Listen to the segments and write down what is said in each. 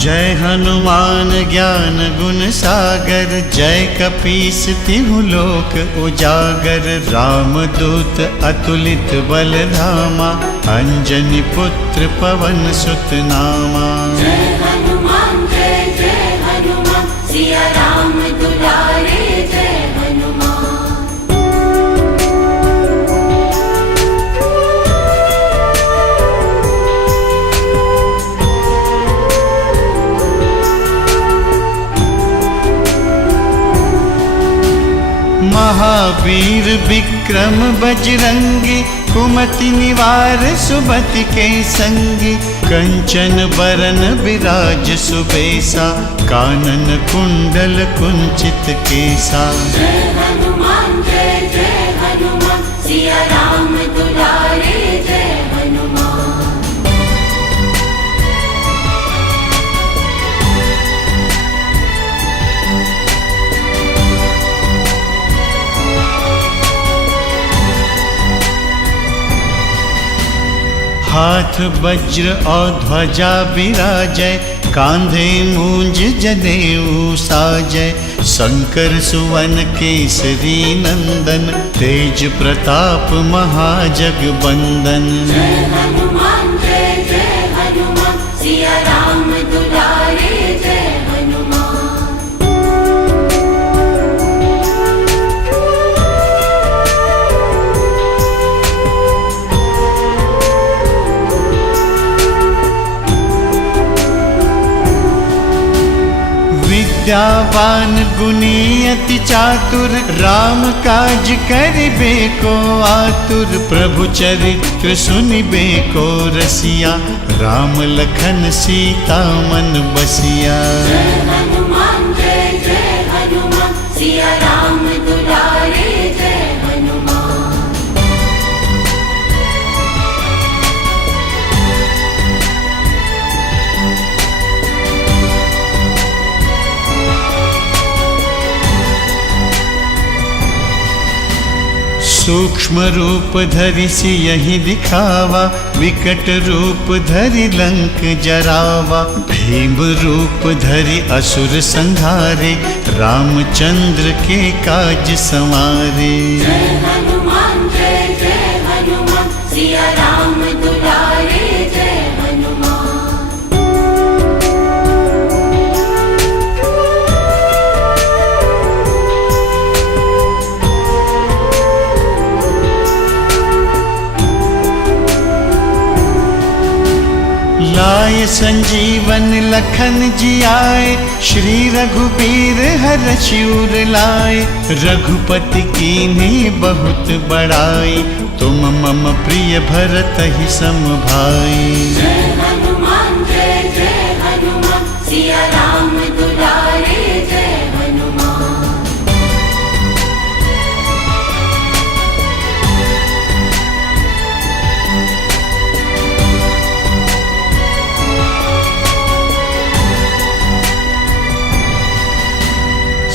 जय हनुमान ज्ञान गुण सागर, जय कपीस तिहु लोक उजागर। रामदूत अतुलित बल धामा, अंजनी पुत्र पवन सुत नामा। जय हनुमान सिया राम दुलारे जय हनुमान। महावीर विक्रम बजरंगी, कुमति निवार सुमति के संगी। कंचन बरन विराज सुबेसा, कानन कुंडल कुंचित केसा। जय हनुमान सिया राम दुलारे जय हनुमान। हाथ वज्र और ध्वजा विराजय, कांधे मूंज जनेऊ साजय। शंकर सुवन केसरी नंदन, तेज प्रताप महाजगबंदन। जय हनुमान सिया राम दुलारे जय हनुमान। विद्यावान गुणी अति चातुर, राम काज करिबे को आतुर। प्रभु चरित्र सुनिबे को रसिया, राम लखन सीता मन बसिया। जय हनुमान सिया राम दुलारे जय हनुमान। सूक्ष्म रूप धरि सियहि दिखावा, विकट रूप धरि लंक जरावा। भीम रूप धरि असुर संहारे, रामचंद्र के काज संवारे। जय हनुमान सिया राम दुलारे जय हनुमान। लाय संजीवन लखन जियाए, श्री रघुबीर हरषि उर लाए। रघुपति कीन्ही बहुत बड़ाई, तुम मम प्रिय भरतहि सम भाई। जय हनुमान सिया राम दुलारे जय हनुमान।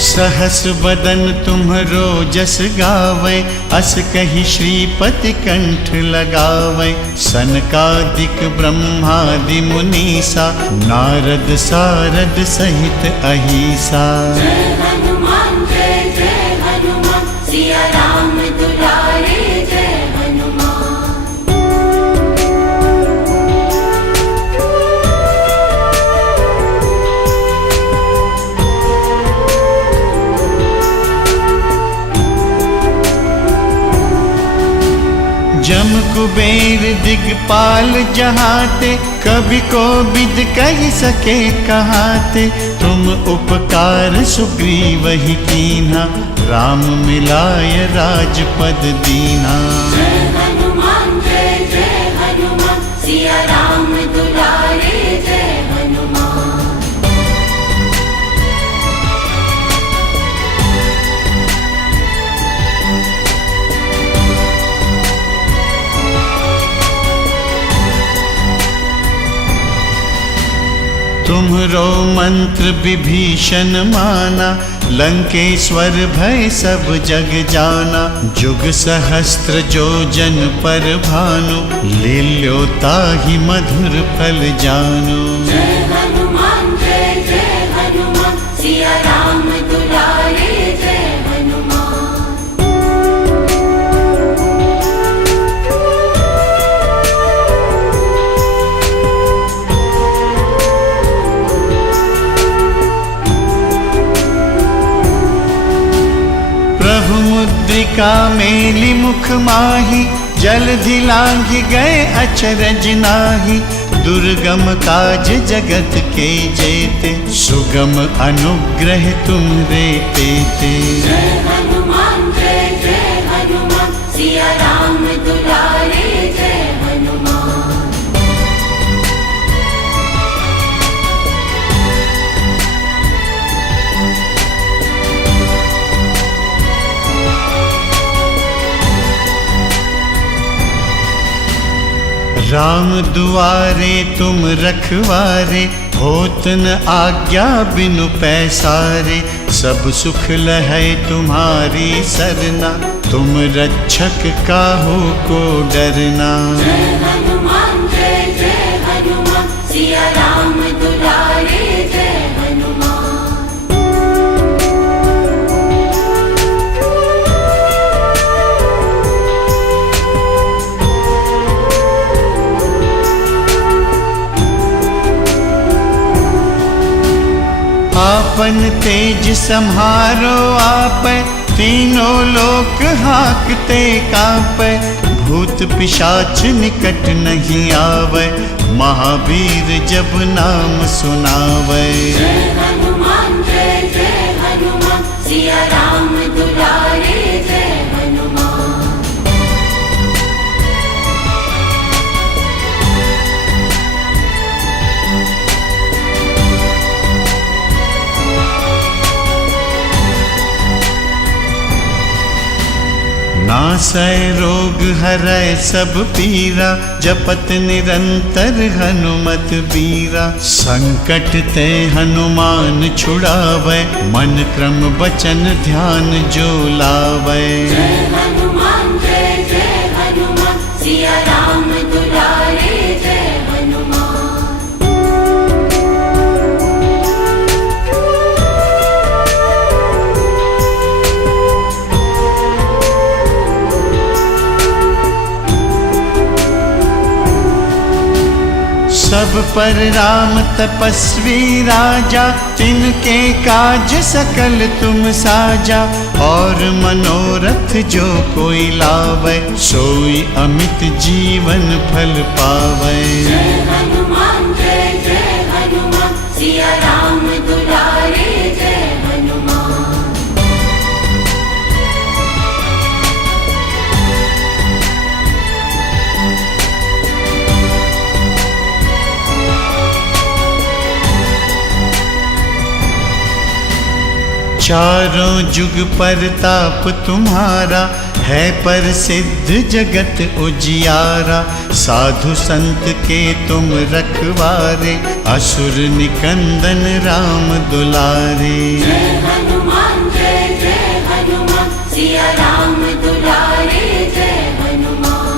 सहस बदन तुम्हरो जस गावै, अस कहि श्रीपति कंठ लगावै। सनकादिक ब्रह्मादि मुनीसा, नारद सारद सहित अहिसा। जय हनुमान सिया राम दुलारे जय हनुमान। जम कुबेर दिगपाल जहाते, कभी को विद कह सके कहाते। तुम उपकार सुग्रीव ही कीन्हा, राम मिलाय राजपद दीना। जय हनुमान सिया राम दुलारे जय हनुमान। तुम्हरो मंत्र विभीषण माना, लंकेश्वर भय सब जग जाना। जुग सहस्त्र जो जन पर भानु, लील्यो ताहि मधुर फल जानु। जय हनुमान लंका मेली मुख माही, जलधि लांघि गए अचरज नाही। दुर्गम काज जगत के जेते, सुगम अनुग्रह तुम्हरे तेते। जय हनुमान जय जय हनुमान, सिया राम दुलारे जय हनुमान। राम दुआरे तुम रखवारे, होत न आज्ञा बिनु पैसारे। सब सुख लहै तुम्हारी सरना, तुम रक्षक काहू को डरना। जय हनुमान जय जय हनुमान, सिया राम दुलारे जय हनुमान। आपन तेज सम्हारो आपै, तीनों लोक हाकते कांपै। भूत पिशाच निकट नहीं आवै, महावीर जब नाम सुनावै। जय हनुमान जय जय हनुमान, सिया राम दुलारे जय हनुमान। नासै रोग हरै सब पीरा, जपत निरंतर हनुमत बीरा। संकट ते हनुमान छुड़ावै, मन क्रम बचन ध्यान जो लावै। जय हनुमान जय जय हनुमान, सिया राम दुलारे जय हनुमान। सब पर राम तपस्वी राजा, तिनके काज सकल तुम साजा। और मनोरथ जो कोई लावै, सोई अमित जीवन फल पावै। जय हनुमान जय जय हनुमान, सिया राम दुलारे जय हनुमान। चारों जुग परताप तुम्हारा, है पर सिद्ध जगत उजियारा। साधु संत के तुम रखवारे, असुर निकंदन राम दुलारे। जय हनुमान जय जय हनुमान, सिया राम दुलारे जय हनुमान।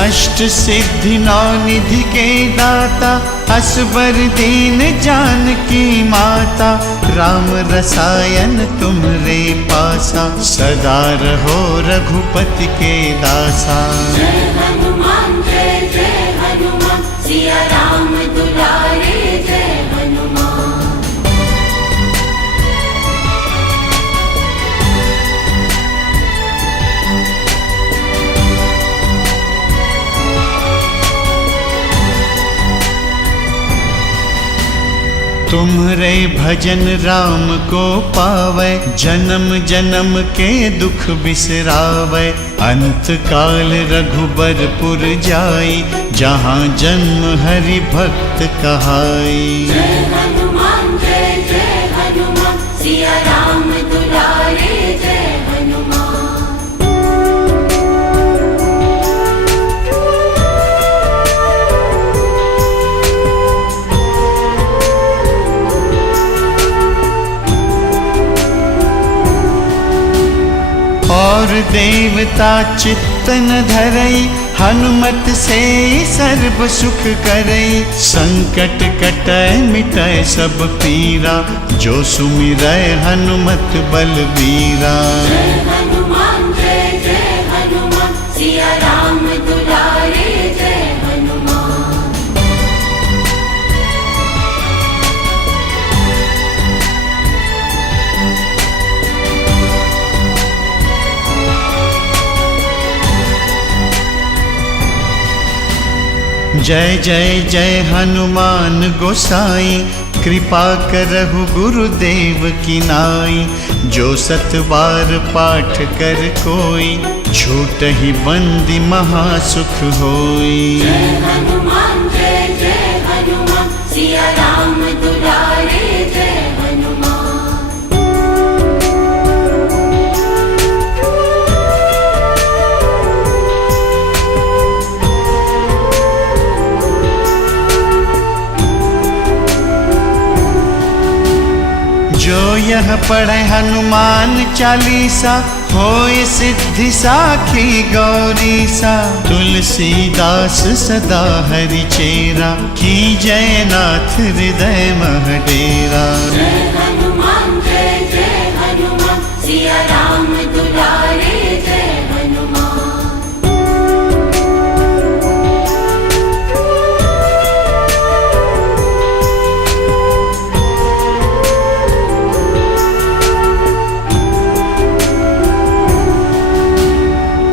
अष्ट सिद्धि नौ निधि के दाता, असबर दीन जानकी माता। राम रसायन तुम्हरे पासा, सदा रहो रघुपति के दासा। जय हनुमान जय जय हनुमान, सिया राम दुलारे जय हनुमान। तुम्हरे भजन राम को पावै, जन्म जन्म के दुख बिसरावै। अंत काल रघुबरपुर जाई, जहाँ जन्म हरि भक्त कहाई। जय हनुमान जय जय हनुमान, सिया राम दुलारे जय हनुमान। और देवता चित्तन धरई, हनुमत से सर्व सुख करई। संकट कटै मिटै सब पीरा, जो सुमिरै हनुमत बलबीरा। जय हनुमान जय जय हनुमान, जय जय जय हनुमान गोसाई, कृपा करहु गुरुदेव की नाई। जो सत बार पाठ कर कोई, छूटहि बंदी महासुख होई। जय हनुमान सिया राम दुलारे जय हनुमान। जो यह पढ़े हनुमान चालीसा, होय सिद्धि साखी गौरीसा। तुलसीदास सदा हरि चेरा, की जय नाथ हृदय मह डेरा। जय हनुमान सिया राम दुलारे जय हनुमान।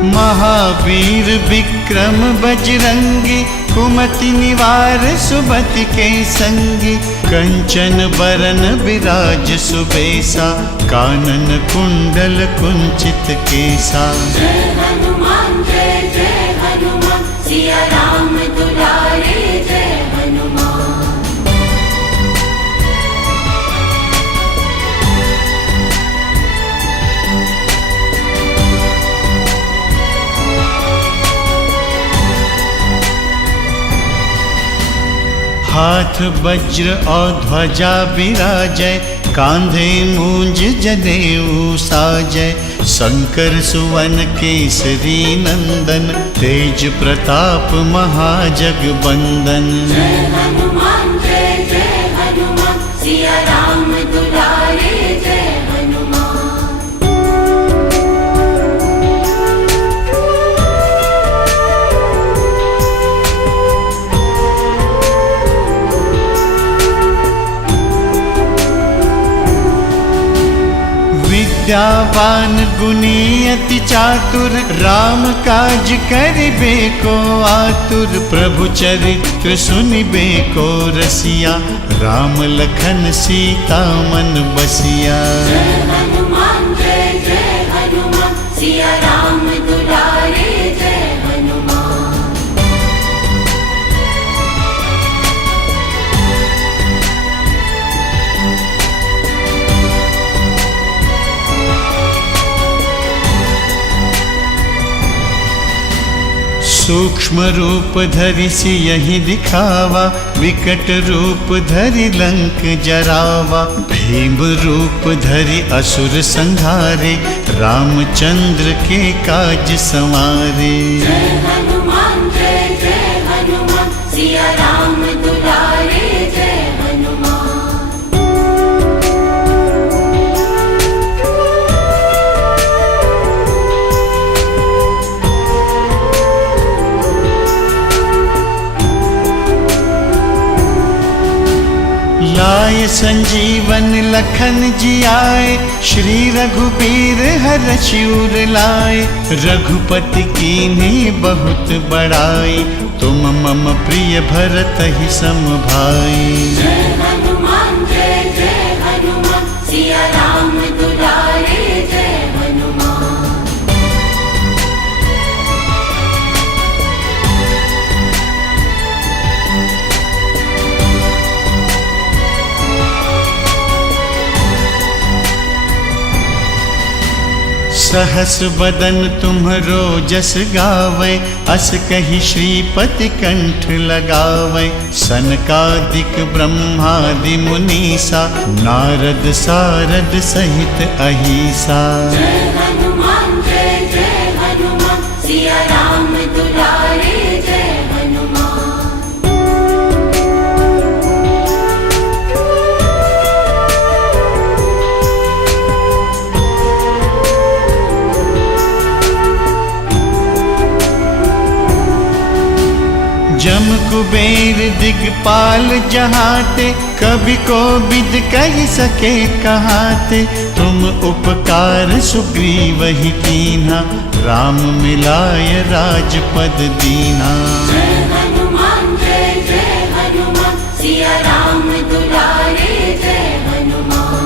महावीर विक्रम बजरंगी, कुमति निवार सुमति के संगी। कंचन बरन बिराज सुबेसा, कानन कुंडल कुंचित केसा। जय हनुमान सिया राम दुलारे जय हनुमान। हाथ वज्र और ध्वजा विराजय, कांधे मूंज जनेऊ साजय। शंकर सुवन केसरी नंदन, तेज प्रताप महाजगबंदन। जय हनुमान सिया राम दुलारे जय हनुमान। विद्यावान गुणी अति चातुर, राम काज करिबे को आतुर। प्रभु चरित्र सुनिबे को रसिया, राम लखन सीता मन बसिया। जय हनुमान सिया राम दुलारे जय हनुमान। सूक्ष्म रूप धरि सियहि दिखावा, विकट रूप धरि लंक जरावा। भीम रूप धरि असुर संहारे, रामचंद्र के काज संवारे। जय हनुमान सिया राम दुलारे जय हनुमान। लाय संजीवन लखन जियाए, श्री रघुबीर हरषि उर लाए। रघुपति कीन्ही बहुत बड़ाई, तुम मम प्रिय भरतहि सम भाई। जय हनुमान सिया राम दुलारे जय हनुमान। सहस बदन तुम्हरो जस गावै, अस कहि श्रीपति कंठ लगावै। सनकादिक ब्रह्मादि मुनीसा, नारद सारद सहित अहिसा। जय हनुमान सिया राम दुलारे जय हनुमान। जम कुबेर दिगपाल जहाते, कभी को विद कह सके कहाते। तुम उपकार सुग्रीव ही कीन्हा, राम मिलाय राजपद दीना। जय हनुमान दुलारे जय हनुमान।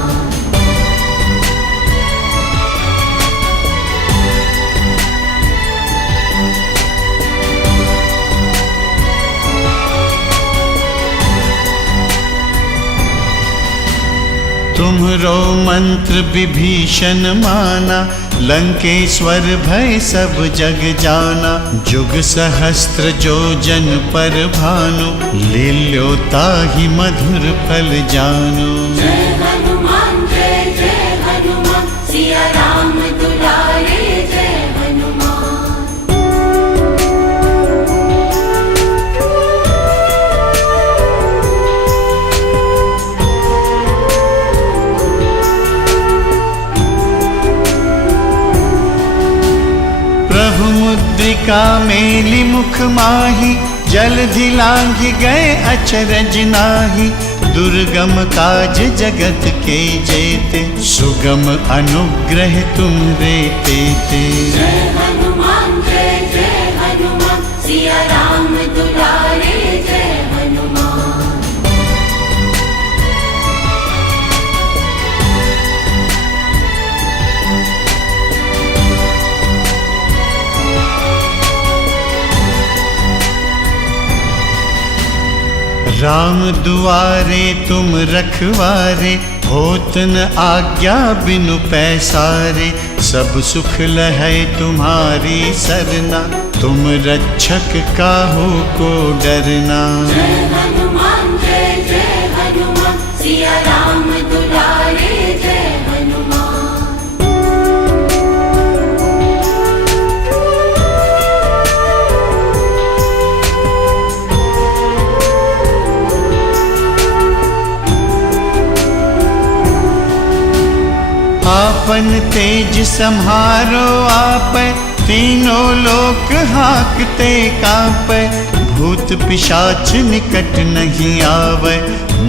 तुम्हरो मंत्र विभीषण माना, लंकेश्वर भय सब जग जाना। जुग सहस्त्र जो जन पर भानु, लील्यो ताहि मधुर फल जानु। जय हनुमान जय हनुमान, सिया राम दुलारे जय हनुमान। प्रभु मुद्रिका मेलि मुख माहि, जलधि लांघि गए अचरज नाहि। दुर्गम काज जगत के जेते, सुगम अनुग्रह तुम्हरे तेते। जय हनुमान जय हनुमान, सिया राम दुलारे जय हनुमान। राम दुआरे तुम रखवारे, होत न आज्ञा बिनु पैसारे। सब सुख लहै तुम्हारी सरना, तुम रक्षक काहू को डरना। जय हनुमान जय हनुमान, सिया राम दुलारे जय हनुमान। आपन तेज सम्हारो आपै, तीनों लोक हाकते कांपै। भूत पिशाच निकट नहीं आवै,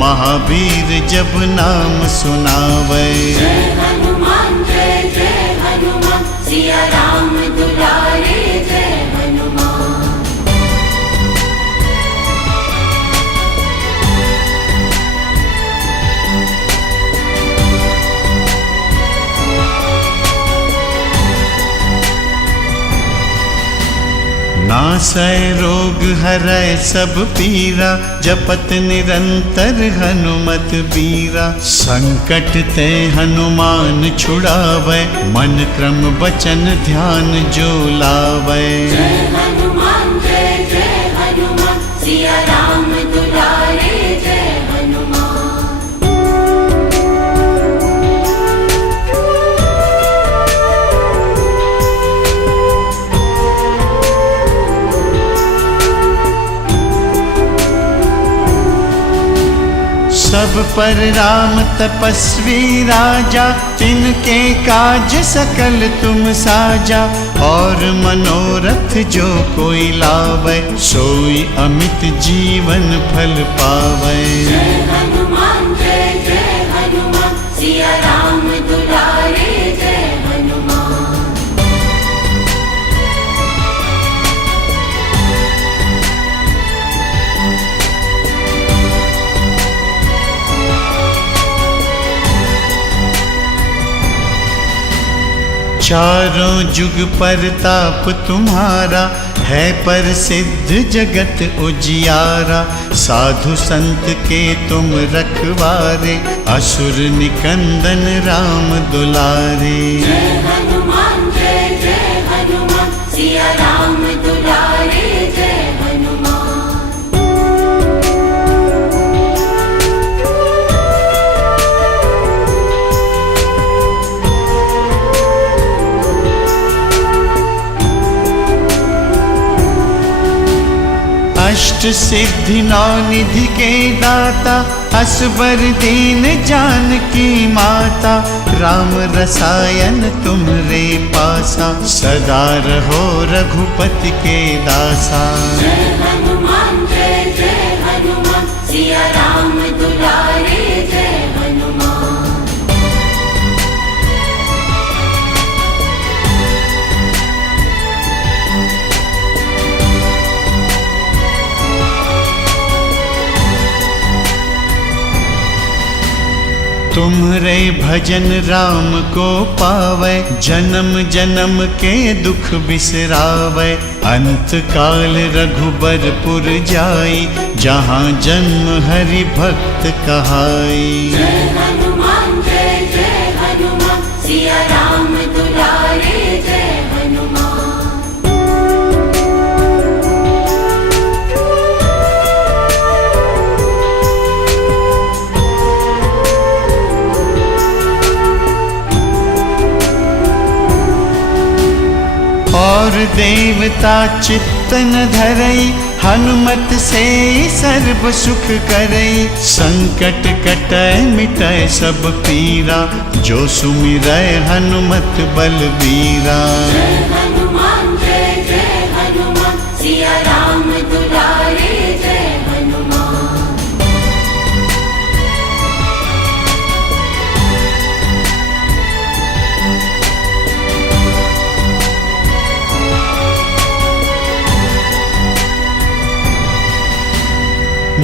महावीर जब नाम सुनावै। जय हनुमान जय हनुमान, सिया राम दुलारे जय हनुमान। नासै रोग हरै सब पीरा, जपत निरंतर हनुमत बीरा। संकट ते हनुमान छुड़ावै, मन क्रम वचन ध्यान जो लावै। जय हनुमान जय हनुमान, सिया राम दुलारे जय हनुमान। सब पर राम तपस्वी राजा, तिनके काज सकल तुम साजा। और मनोरथ जो कोई लावै, सोई अमित जीवन फल पावै। जय हनुमान जय हनुमान, सिया राम दुलारे जय हनुमान। चारों जुग परताप तुम्हारा, है प्रसिद्ध जगत उजियारा। साधु संत के तुम रखवारे, असुर निकंदन राम दुलारे। जय हनुमान जय हनुमान, सिया राम दुलारे जय हनुमान। अष्ट सिद्धि नौ निधि के दाता, असबर दीन जानकी माता। राम रसायन तुम्हरे पासा, सदा रहो रघुपति के दासा। जय हनुमान जय हनुमान, सिया राम दुलारे जय हनुमान। तुम्हरे भजन राम को पावै, जन्म जन्म के दुख बिसरावै। अंत काल रघुबरपुर जाई, जहाँ जन्म हरि भक्त कहाई। जय हनुमान जय जय हनुमान, सिया राम दुलारे जय हनुमान। और देवता चित्त न धरई, हनुमत से सर्व सुख करई। संकट कटै मिटै सब पीरा, जो सुमिरै हनुमत बलबीरा। जय हनुमान जय जय हनुमान, सिया राम दुलारे जय हनुमान।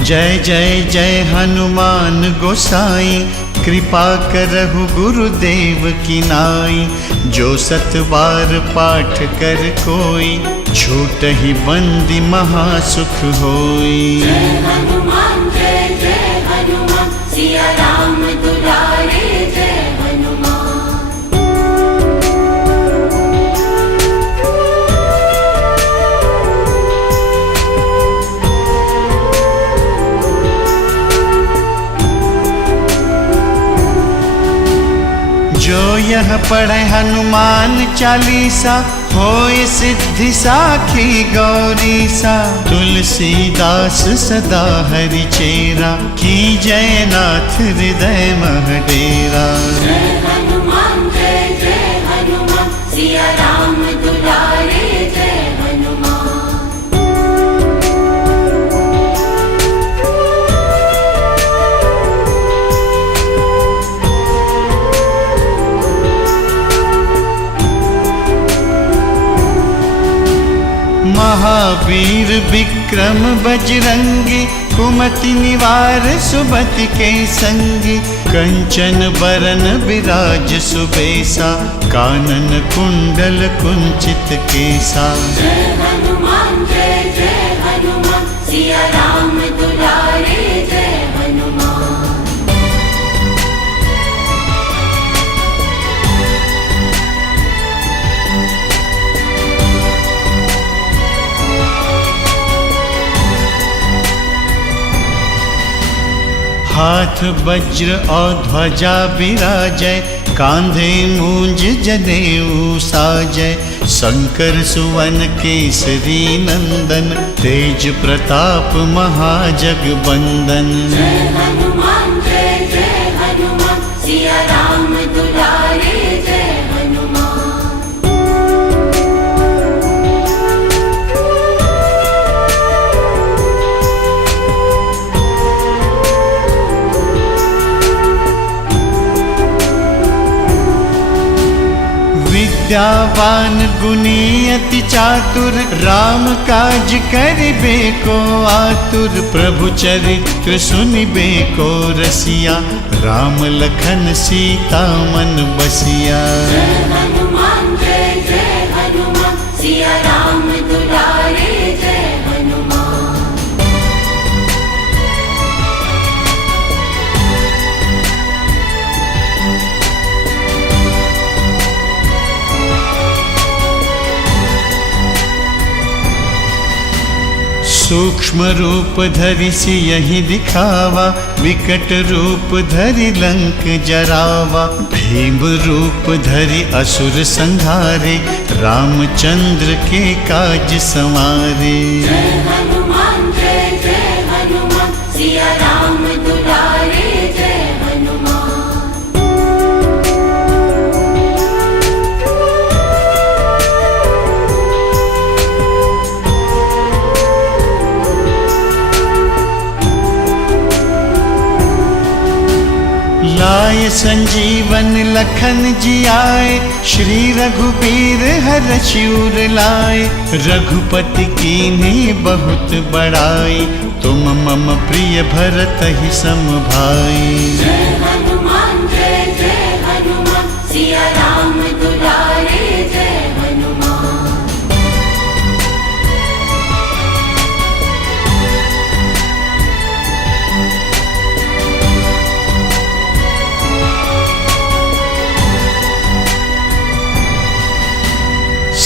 जय जय जय हनुमान गोसाई, कृपा करहु गुरुदेव की नाई। जो सत बार पाठ कर कोई, छूटहि बंदी महासुख होई। जय हनुमान जय हनुमान, सिया राम दुलारे जय हनुमान। जो यह पढ़े हनुमान चालीसा, होय सिद्धि साखी गौरीसा। तुलसीदास सदा हरि चेरा, की जय नाथ हृदय मह डेरा। जय हनुमान जय हनुमान, सिया राम दुलारे जय हनुमान। महावीर विक्रम बजरंगी, कुमति निवार सुमति के संगी। कंचन बरन बिराज सुबेसा, कानन कुंडल कुंचित केसा। जय हनुमान जय हनुमान, सिया राम दुलारे जय हनुमान। हाथ वज्र और ध्वजा बिराजै, कांधे मूंज जनेऊ साजै। शंकर सुवन केसरी नंदन, तेज प्रताप महाजगबंदन। जय हनुमान जय हनुमान, सिया राम दुलारे जय हनुमान। विद्यावान गुणी अति चातुर, राम काज करिबे को आतुर। प्रभु चरित्र सुनिबे को रसिया, राम लखन सीता मन बसिया। जय हनुमान जय हनुमान, सिया राम दुलारे जय हनुमान। सूक्ष्म रूप धरि सियहि दिखावा, विकट रूप धरि लंक जरावा। भीम रूप धरि असुर संहारे, रामचंद्र के काज संवारे। जय हनुमान जय हनुमान, सिया राम दुलारे जय हनुमान। लाय संजीवन लखन जियाए, श्री रघुबीर हरषि उर लाए। रघुपति कीन्ही बहुत बड़ाई, तुम मम प्रिय भरत ही सम भाई। जय हनुमान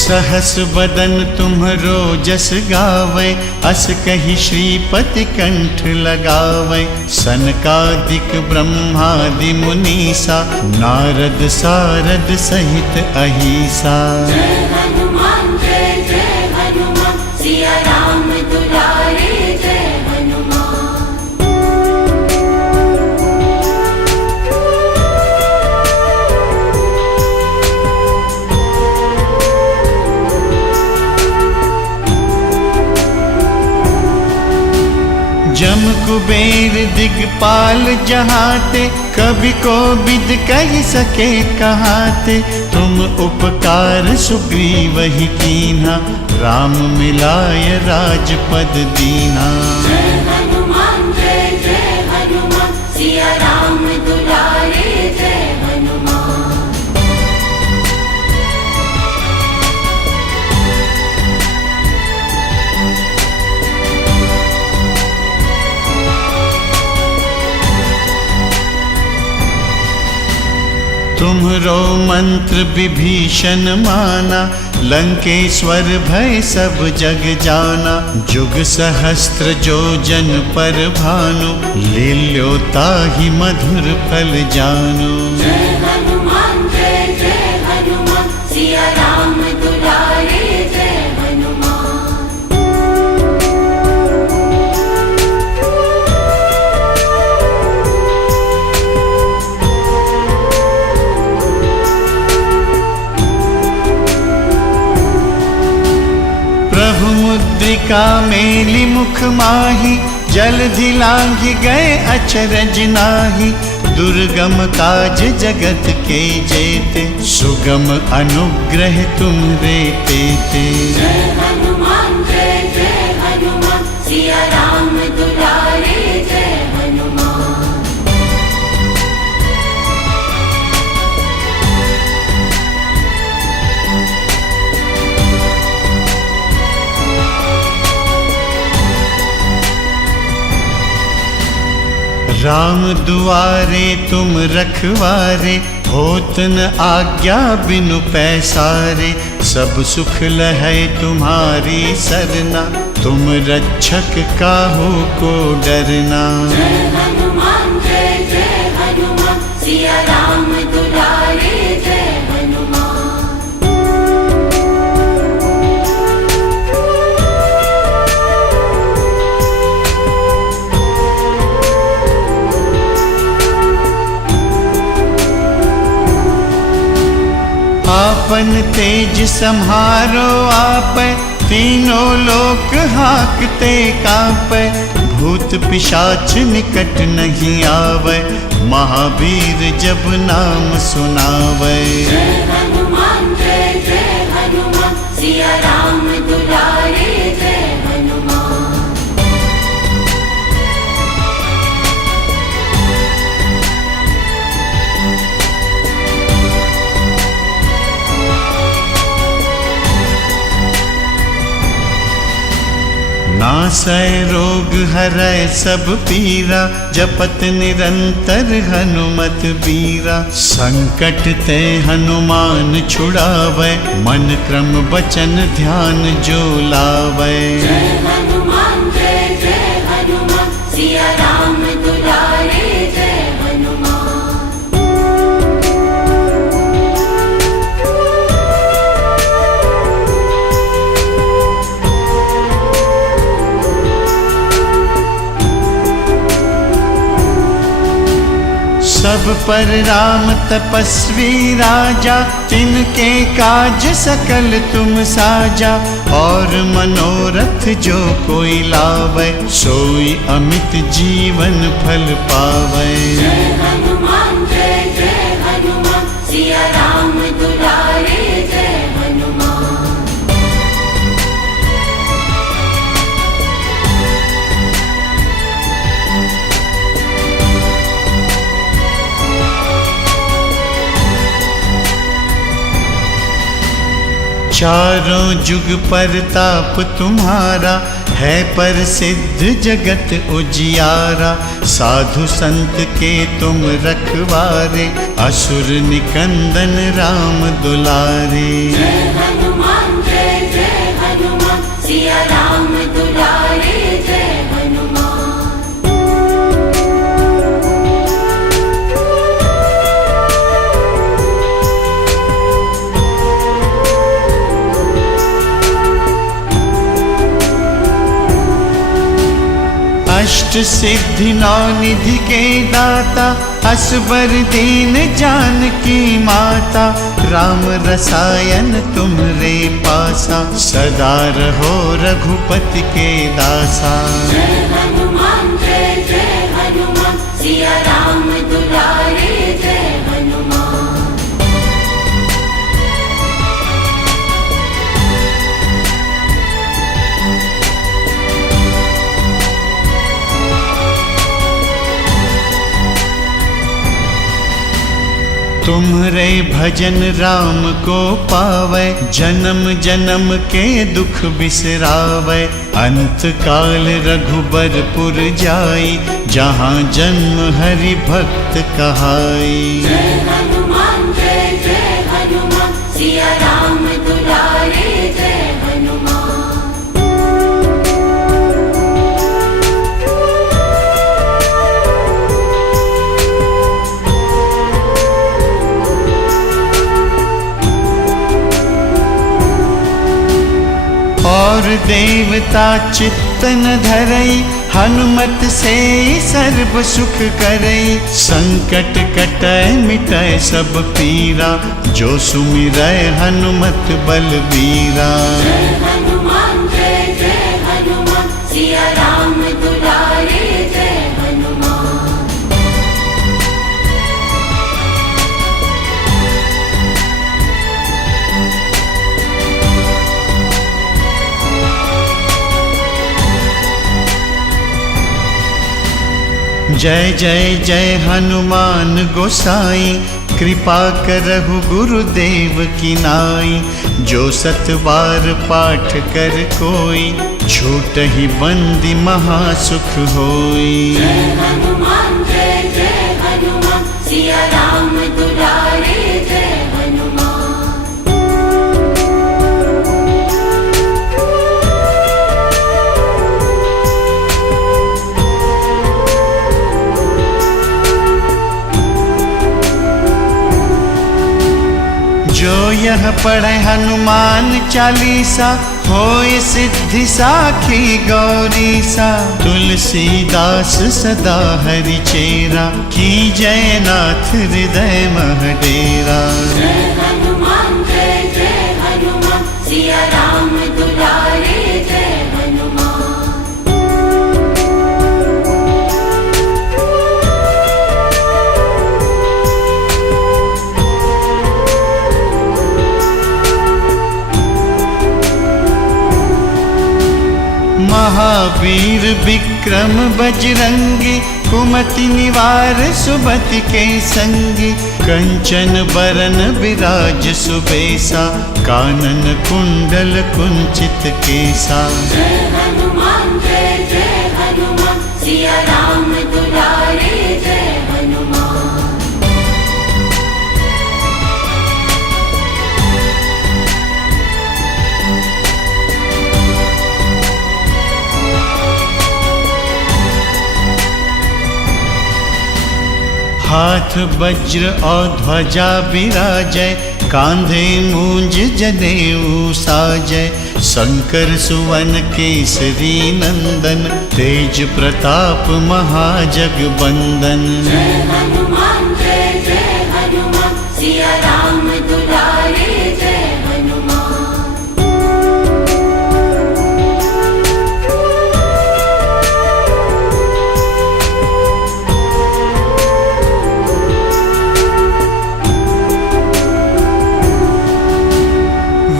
सहस बदन तुम्हरो जस गावे, अस कही श्रीपति कंठ लगावे। सनकादिक ब्रह्मादि मुनीसा, नारद सारद सहित अहिसा। जय हनुमान सिया राम दुलारे जय हनुमान। जम कुबेर दिगपाल जहाते, कभी को विद कह सके कहाते। तुम उपकार सुग्रीव ही कीन्हा, राम मिलाय राजपद दीना। जय हनुमान सिया राम दुलारे जय हनुमान। तुम्हरो मंत्र विभीषण माना, लंकेश्वर भय सब जग जाना। जुग सहस्त्र जो जन पर भानु, लील्यो ताहि मधुर फल जानु। जय हनुमान सिया राम दुलारे जय हनुमान। प्रभु मुद्रिका मेली मुख माही, जलधि लांघि गए अचरज नाहि। दुर्गम काज जगत के जेते, सुगम अनुग्रह तुम्हरे तेते। जय हनुमान सिया राम दुलारे जय हनुमान। राम दुआरे तुम रखवारे, होत न आज्ञा बिनु पैसारे। सब सुख लहै तुम्हारी सरना, तुम रक्षक काहू को डरना। जय हनुमान सिया राम दुलारे जय हनुमान। आपन तेज सम्हारो आपै, तीनों लोक हाकते कांपै। भूत पिशाच निकट नहीं आवै, महावीर जब नाम सुनावै। जय हनुमान सिया राम दुलारे जय हनुमान। नासै रोग हरै सब पीरा, जपत निरंतर हनुमत बीरा। संकट ते हनुमान छुड़ावै, मन क्रम बचन ध्यान जो लावै। जय हनुमान सिया राम दुलारे जय हनुमान। सब पर राम तपस्वी राजा, तिनके काज सकल तुम साजा। और मनोरथ जो कोई लावै, सोई अमित जीवन फल पावै। जय हनुमान सिया राम दुलारे जय हनुमान। चारों जुग परताप तुम्हारा, है प्रसिद्ध जगत उजियारा। साधु संत के तुम रखवारे, असुर निकंदन राम दुलारे। जय हनुमान अष्ट सिद्धि नौ निधि के दाता, असबर दीन जानकी माता, राम रसायन तुमरे पासा, सदा रहो रघुपति के दासा। जय हनुमान सिया राम दुलारे जय हनुमान। तुम्हरे भजन राम को पावै, जन्म जन्म के दुख बिसरावै, अंत काल रघुबरपुर जाई, जहाँ जन्म हरि भक्त कहाई। जय हनुमान सिया राम दुलारे जय हनुमान। और देवता चित्तन धरई, हनुमत से सर्व सुख करई, संकट कटै मिटै सब पीरा, जो सुमिरै हनुमत बलबीरा। जय हनुमान सिया राम दुलारे जय हनुमान। जय जय जय हनुमान गोसाई, कृपा करहु गुरुदेव की नाई, जो सत बार पाठ कर कोई, छूटहि बंदी महासुख होई। जय हनुमान सिया राम दुलारे जय हनुमान। जो यह पढ़े हनुमान चालीसा, होय सिद्धि साखी गौरीसा, तुलसीदास सदा हरि चेरा, की जय नाथ हृदय मह डेरा। जय हनुमान सिया राम दुलारे जय हनुमान। महावीर विक्रम बजरंगी, कुमति निवार सुमति के संगी, कंचन बरन विराज सुबेसा, कानन कुंडल कुंचित केसा। जय हनुमान सिया राम दुलारे जय हनुमान। हाथ वज्र और ध्वजा विराजय, कांधे मूंज जनेऊ साजय, शंकर सुवन केसरी नंदन, तेज प्रताप महाजगबंदन। जय हनुमान सिया राम दुलारे जय हनुमान।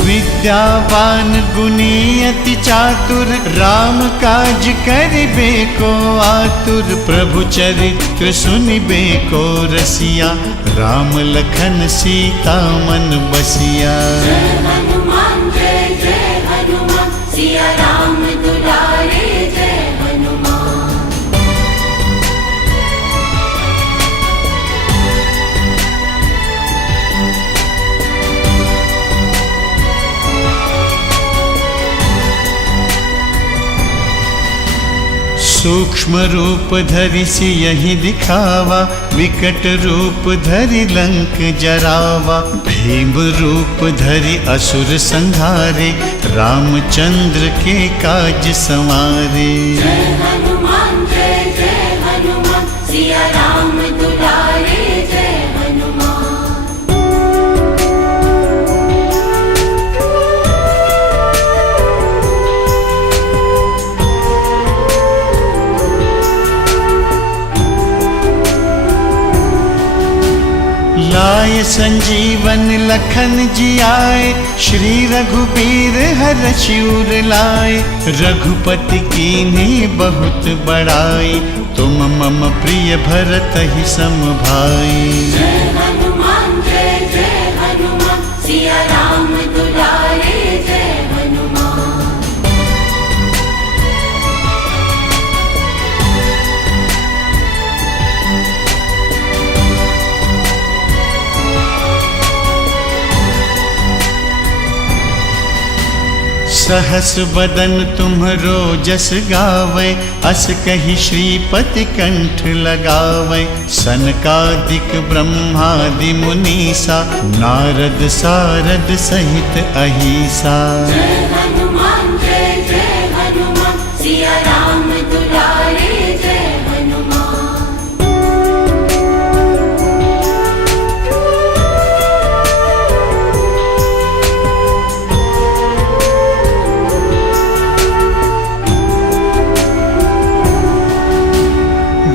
विद्यावान गुणी अति चातुर, राम काज करिबे को आतुर, प्रभु चरित्र सुनिबे को रसिया, राम लखन सीता मन बसिया। जय हनुमान सिया राम दुलारे जय हनुमान। सूक्ष्म रूप धरि सियहि दिखावा, विकट रूप धरि लंक जरावा, भीम रूप धरि असुर संहारे, रामचंद्र के काज संवारे। जय हनुमान सिया राम दुलारे जय हनुमान। लाय संजीवन लखन जियाए, श्री रघुबीर हरषि उर लाए। रघुपति कीन्ही बहुत बड़ाई, तुम मम प्रिय भरतहि सम भाई। जय हनुमान जय हनुमान, सिया राम दुलारे जय हनुमान। सहस बदन तुम्हरो जस गावै, अस कहि श्रीपति कंठ लगावै। सनकादिक ब्रह्मादि मुनीसा, नारद सारद सहित अहिसा। जय हनुमान जय हनुमान, सिया राम दुलारे जय हनुमान।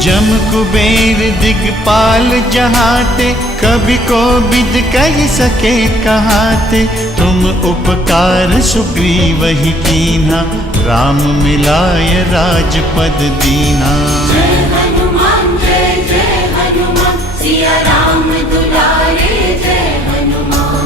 जम कुबेर दिगपाल जहाते, कभी को बिद कह सके कहाते। तुम उपकार सुग्रीवहि कीन्हा, राम मिलाय राजपद दीन्हा। जय हनुमान जय हनुमान, सिया राम दुलारे जय हनुमान।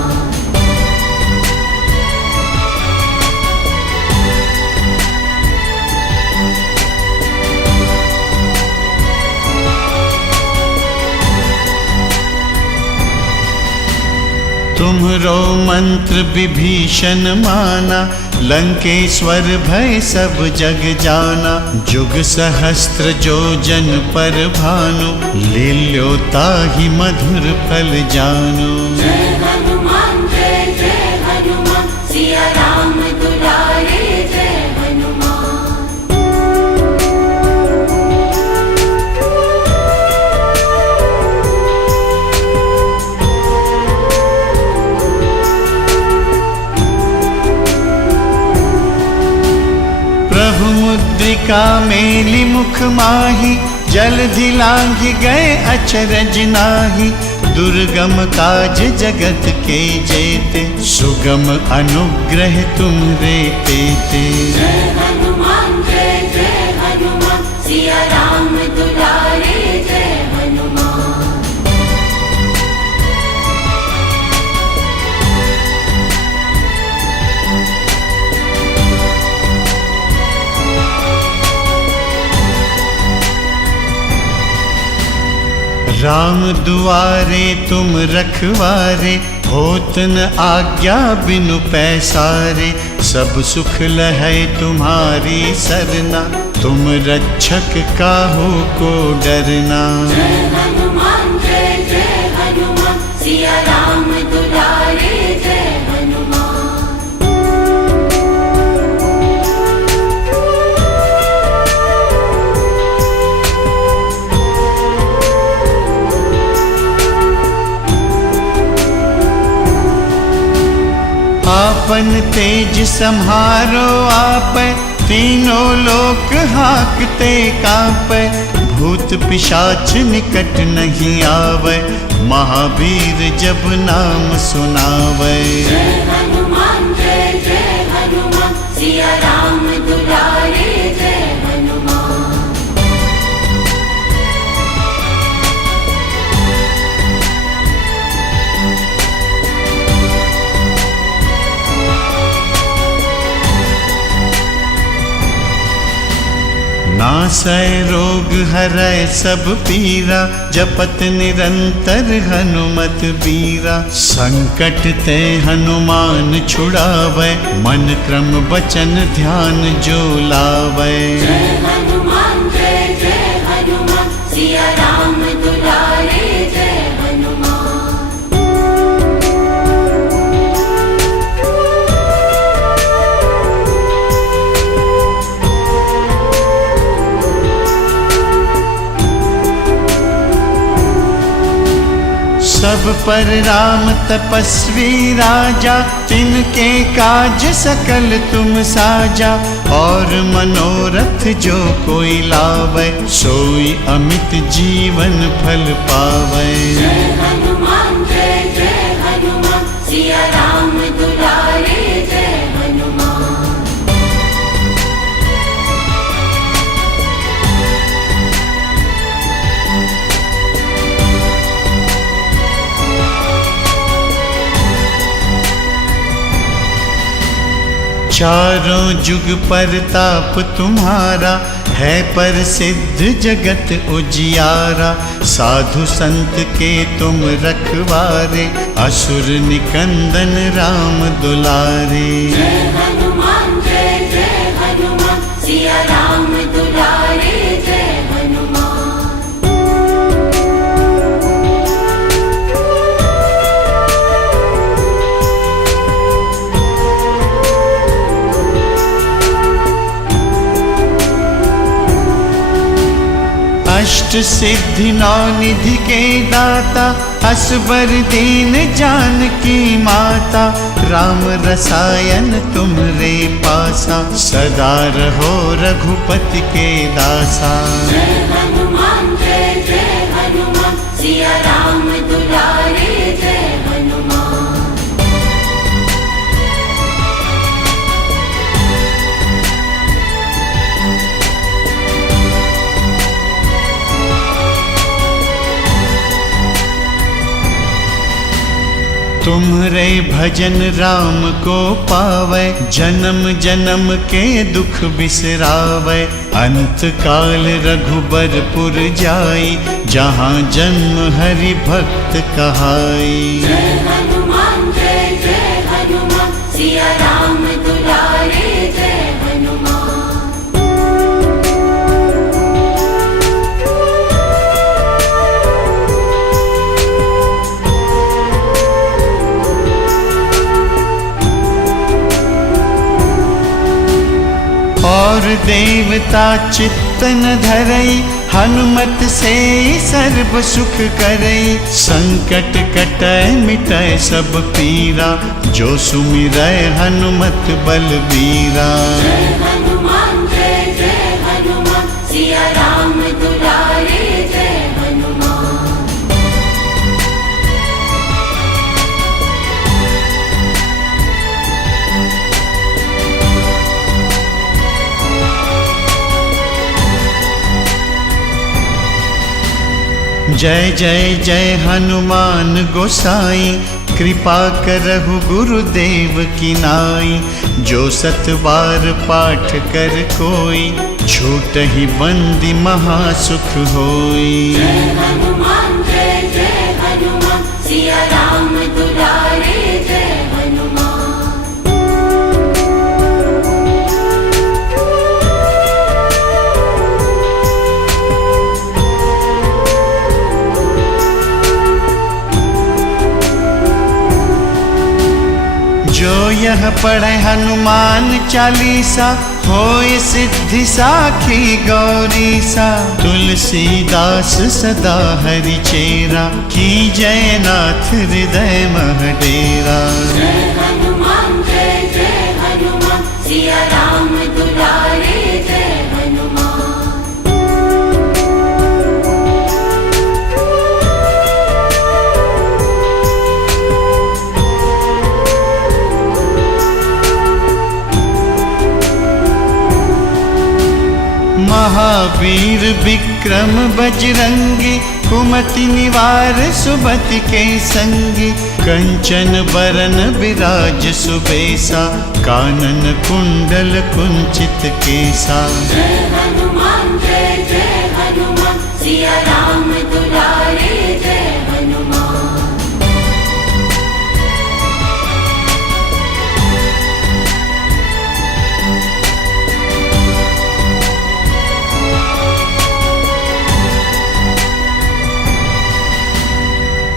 तुम्हरो मंत्र विभीषण माना, लंकेश्वर भय सब जग जाना। जुग सहस्त्र जो जन पर भानु, लील्यो ताहि मधुर फल जानु। जय हनुमान जय हनुमान, सिया राम दुलारे जय हनुमान। प्रभु मुद्रिका मेलि मुख माहि, जलधि लांघि गए अचरज नाहि। दुर्गम काज जगत के जेते, सुगम अनुग्रह तुम्हरे तेते। जय हनुमान जय हनुमान, सिया राम दुलारे जय हनुमान। राम दुआरे तुम रखवारे, होत न आज्ञा बिनु पैसारे। सब सुख लहै तुम्हारी सरना, तुम रक्षक काहू को डरना। जय हनुमान जय हनुमान, सिया राम दुलारे जय हनुमान। आपन तेज सम्हारो आपै, तीनों लोक हाकते कांपै। भूत पिशाच निकट नहीं आवै, महावीर जब नाम सुनावै। जय हनुमान जय हनुमान, सिया राम दुलारे जय हनुमान। नासै रोग हरै सब पीरा, जपत निरंतर हनुमत बीरा। संकट ते हनुमान छुड़ावै, मन क्रम बचन ध्यान जो लावै। जय हनुमान जय हनुमान, सिया राम दुलारे जय हनुमान। सब पर राम तपस्वी राजा, तिनके काज सकल तुम साजा। और मनोरथ जो कोई लावे, सोई अमित जीवन फल पावे। जय हनुमान जय जय हनुमान, सिया राम दुलारे जय हनुमान। चारों जुग परताप तुम्हारा, है प्रसिद्ध जगत उजियारा। साधु संत के तुम रखवारे, असुर निकंदन राम दुलारे। जय हनुमान जय जय हनुमान, सिया राम दुलारे जय हनुमान। अष्ट सिद्धि नौ निधि के दाता, असबर दीन जानकी माता। राम रसायन तुमरे पासा, सदा रहो रघुपति के दासा। जय हनुमान जय जय हनुमान, सिया राम दुलारे जय हनुमान। तुम्हरे भजन राम को पावै, जन्म जन्म के दुख बिसरावै। अंत काल रघुबरपुर जाई, जहाँ जन्म हरि भक्त कहाई। जय हनुमान जय जय हनुमान, सिया राम दुलारे जय हनुमान। और देवता चित्तन धरई, हनुमत से सर्व सुख करई। संकट कटै मिटै सब पीरा, जो सुमिरै हनुमत बलबीरा। जय हनुमान जय जय हनुमान, सिया राम दुलारे जय हनुमान। जय जय जय हनुमान गोसाई, कृपा करहु गुरुदेव की नाई। जो सत बार पाठ कर कोई, छूटहि बंदी महासुख होई। जय हनुमान जय जय हनुमान, सिया राम दुलारे जय हनुमान। जो यह पढ़े हनुमान चालीसा, होय सिद्धि साखी गौरीसा। तुलसीदास सदा हरि चेरा, की जय नाथ हृदय मह डेरा। जय हनुमान जय जय हनुमान, सिया राम दुलारे जय हनुमान। महावीर विक्रम बजरंगी, कुमति निवार सुमति के संगी। कंचन बरन विराज सुबेसा, कानन कुंडल कुंचित केसा। जय हनुमान जय जय हनुमान, सिया राम दुलारे जय हनुमान।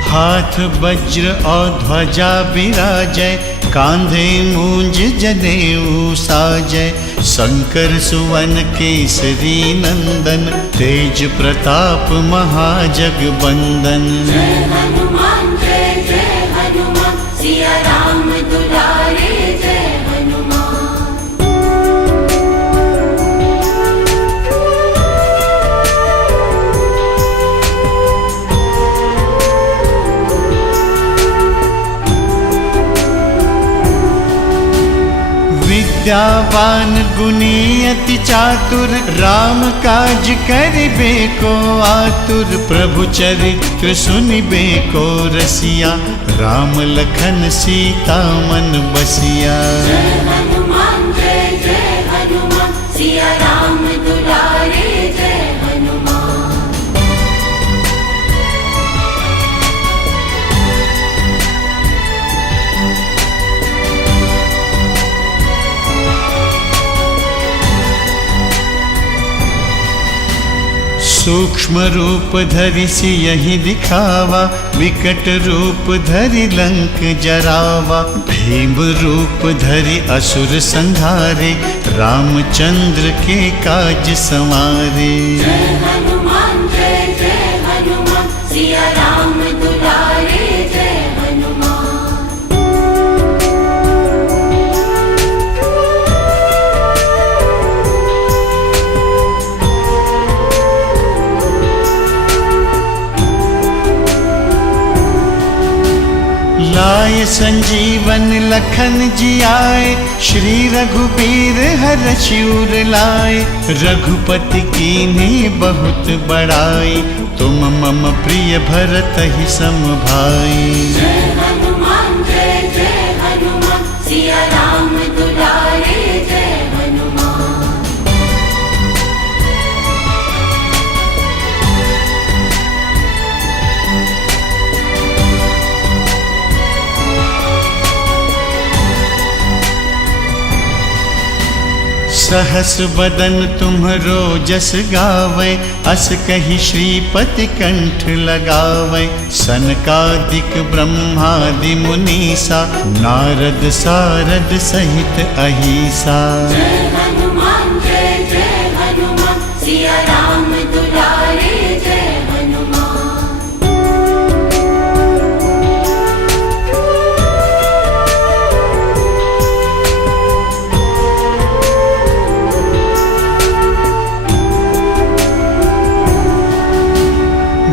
हाथ वज्र और ध्वजा विराजय, कांधे मूंज जनेऊ साजय। शंकर सुवन केसरी नंदन, तेज प्रताप महाजगबंदन। जय हनुमान सिया राम दुलारे जय हनुमान। विद्यावान गुणी अति चातुर, राम काज करिबे को आतुर। प्रभु चरित्र सुनिबे को रसिया, राम लखन सीता मन बसिया। जय हनुमान जय जय हनुमान, सिया राम दुलारे जय हनुमान। सूक्ष्म रूप धरि सियहि दिखावा, विकट रूप धरि लंक जरावा। भीम रूप धरि असुर संहारे, रामचंद्र के काज संवारे। जय हनुमान जय हनुमान, सिया राम दुलारे जय हनुमान। लाय संजीवन लखन जियाए, श्री रघुबीर हरषि उर लाए। रघुपति कीन्ही बहुत बड़ाई, तुम मम प्रिय भरतहि सम भाई। जय हनुमान जय हनुमान, सिया राम दुलारे जय हनुमान। सहस बदन तुम्हरो जस गावै, अस कहि श्रीपति कंठ लगावै। सनकादिक ब्रह्मादि मुनीसा, नारद सारद सहित अहिसा। जय हनुमान जय हनुमान, सिया राम दुलारे जय हनुमान।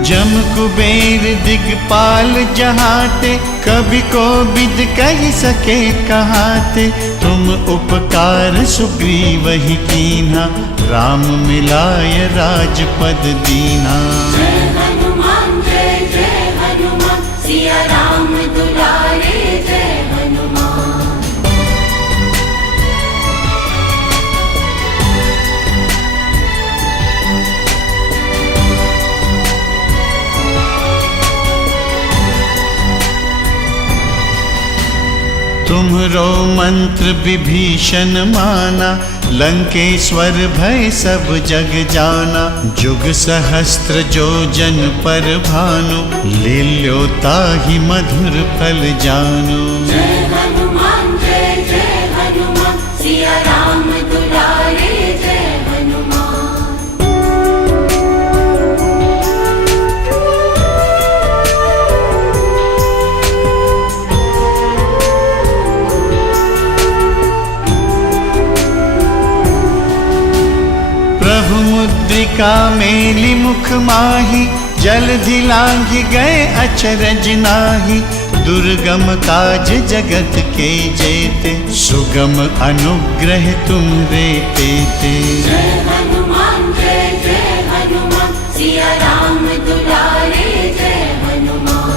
जम कुबेर दिगपाल जहाते, कभी को विद कह सके कहाते। तुम उपकार सुग्रीवहि कीन्हा, राम मिलाय राजपद दीन्हा। जय हनुमान जय हनुमान, सिया राम दुलारे जय हनुमान। तुम्हरो मंत्र विभीषण माना, लंकेश्वर भय सब जग जाना। जुग सहस्त्र जो जन पर भानु, लील्यो ताहि मधुर फल जानु। जय हनुमान जय हनुमान, सिया राम दुलारे जय हनुमान। प्रभु मुद्रिका मेलि मुख माहि, जलधि लांघि गए अचरज नाहि। दुर्गम काज जगत के जेते, सुगम अनुग्रह तुम्हरे तेते। जय हनुमान जय हनुमान, सिया राम दुलारे जय हनुमान।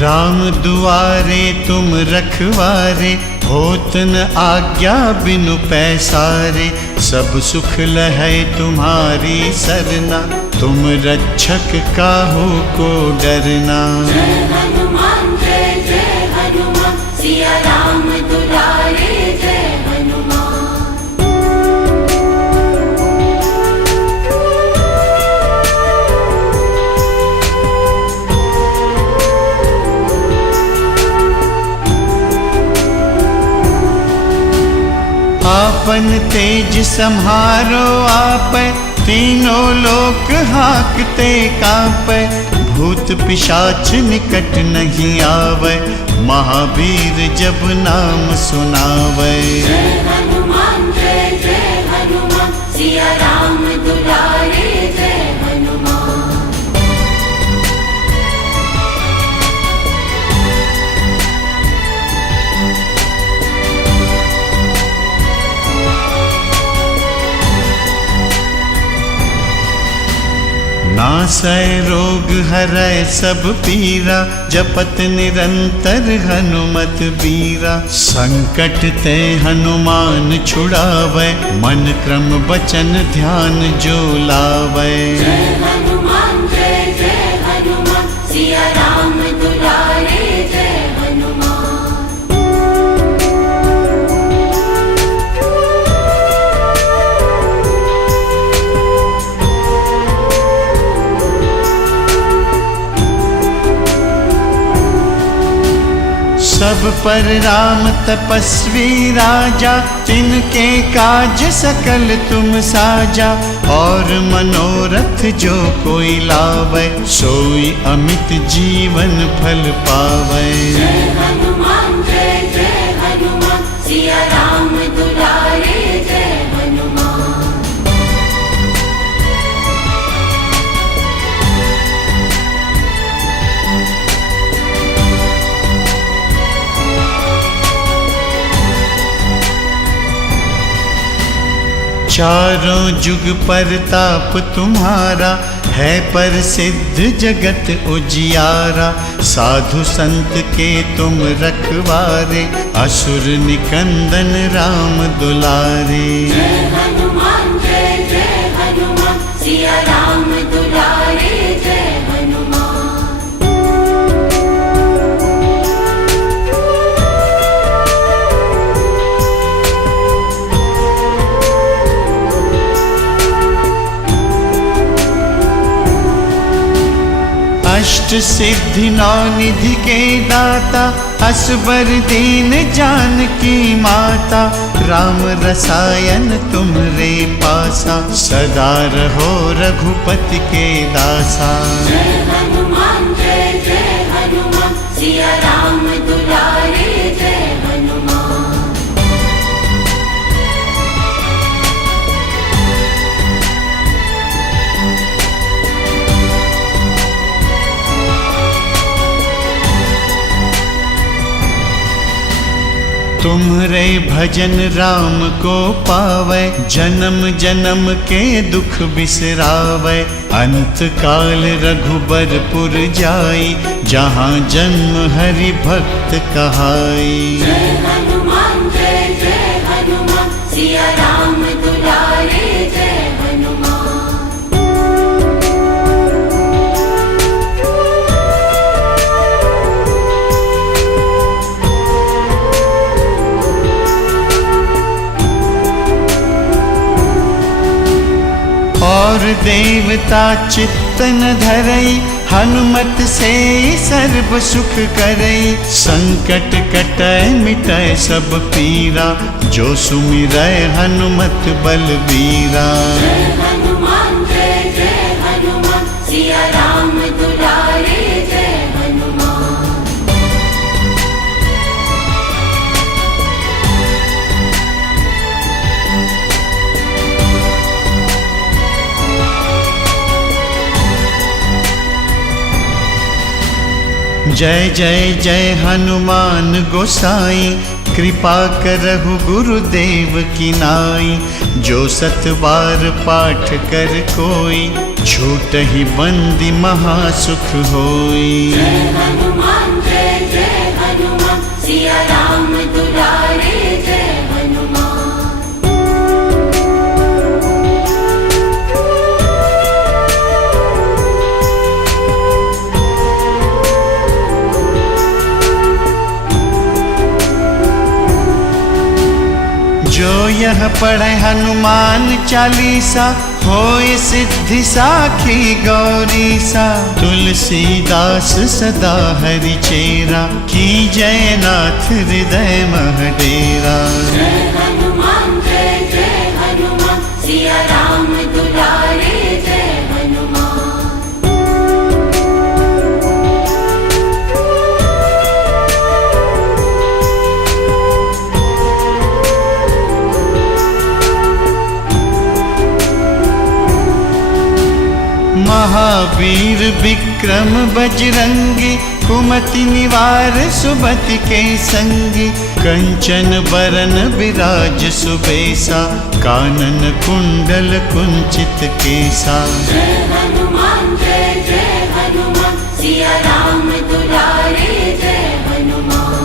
राम दुआरे तुम रखवारे, होत न आज्ञा बिनु पैसारे। सब सुख लहै तुम्हारी सरना, तुम रक्षक काहू को डरना। जय हनुमान जय हनुमान, सिया राम दुलारे जय हनुमान। आपन तेज सम्हारो आपै, तीनों लोक हाकते कांपै। भूत पिशाच निकट नहीं आवै, महावीर जब नाम सुनावै। जय हनुमान सिया राम दुलारे जय हनुमान। नासै रोग हरै सब पीरा, जपत निरंतर हनुमत बीरा। संकट ते हनुमान छुड़ावै, मन क्रम बचन ध्यान जो लावै। जय हनुमान सिया राम दुलारे जय हनुमान। सब पर राम तपस्वी राजा, तिनके काज सकल तुम साजा। और मनोरथ जो कोई लावै, सोई अमित जीवन फल पावै। जय हनुमान सिया राम दुलारे जय हनुमान। चारों जुग परताप तुम्हारा, है प्रसिद्ध जगत उजियारा। साधु संत के तुम रखवारे, असुर निकंदन राम दुलारे। जय हनुमान सिया राम दुलारे जय हनुमान। अष्ट सिद्धि नौ निधि के दाता, असबर दीन जानकी माता। राम रसायन तुमरे पासा, सदा रहो रघुपति के दासा। जय हनुमान सिया राम दुलारे जय हनुमान। तुम्हरे भजन राम को पावै, जन्म जन्म के दुख बिसरावै। अंत काल रघुबरपुर जाई, जहाँ जन्म हरि भक्त कहाई। जय हनुमान सिया राम दुलारे जय हनुमान। और देवता चित्त न धरई, हनुमत से सर्व सुख करई। संकट कटै मिटै सब पीरा, जो सुमिरै हनुमत बलबीरा। जय हनुमान सिया राम दुलारे जय हनुमान। जय जय जय हनुमान गोसाई, कृपा करहु गुरुदेव की नाई। जो सत बार पाठ कर कोई, छूटहि बंदी महासुख होई। जय हनुमान सिया राम दुलारे जय हनुमान। जो यह पढ़े हनुमान चालीसा, होय सिद्धि साखी गौरीसा। तुलसीदास सदा हरि चेरा, की जय नाथ हृदय मह डेरा। जय हनुमान महावीर विक्रम बजरंगी, कुमति निवार सुमति के संगी। कंचन बरन विराज सुबेसा, कानन कुंडल कुंचित केसा। जय हनुमान सिया राम दुलारे जय हनुमान।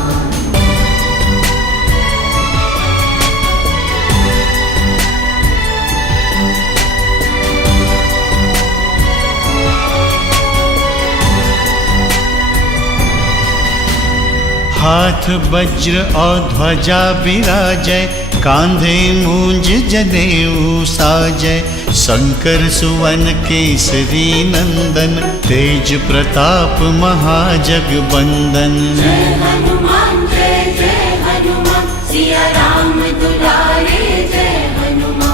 हाथ वज्र और ध्वजा विराजय, कांधे मूंज जनेऊ साजय। शंकर सुवन केसरी नंदन, तेज प्रताप महाजगबंदन। जय हनुमान सिया राम दुलारे जय हनुमान।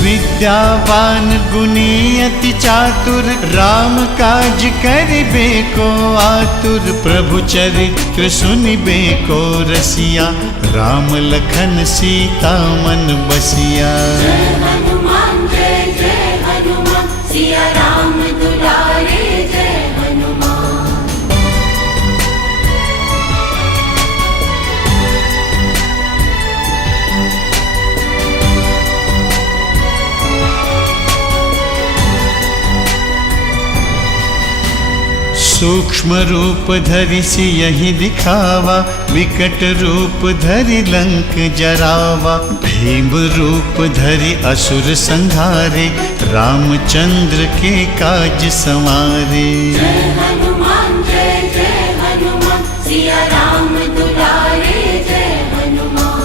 विद्यावान गुणी अति चातुर, राम काज करिबे को आतुर। प्रभु चरित्र सुनिबे को रसिया, राम लखन सीता मन बसिया। जय हनुमान सिया राम दुलारे जय हनुमान। सूक्ष्म रूप धरि सियहि दिखावा, विकट रूप धरि लंक जरावा। भीम रूप धरि असुर संहारे, रामचंद्र के काज संवारे। जय हनुमान सिया राम दुलारे जय हनुमान।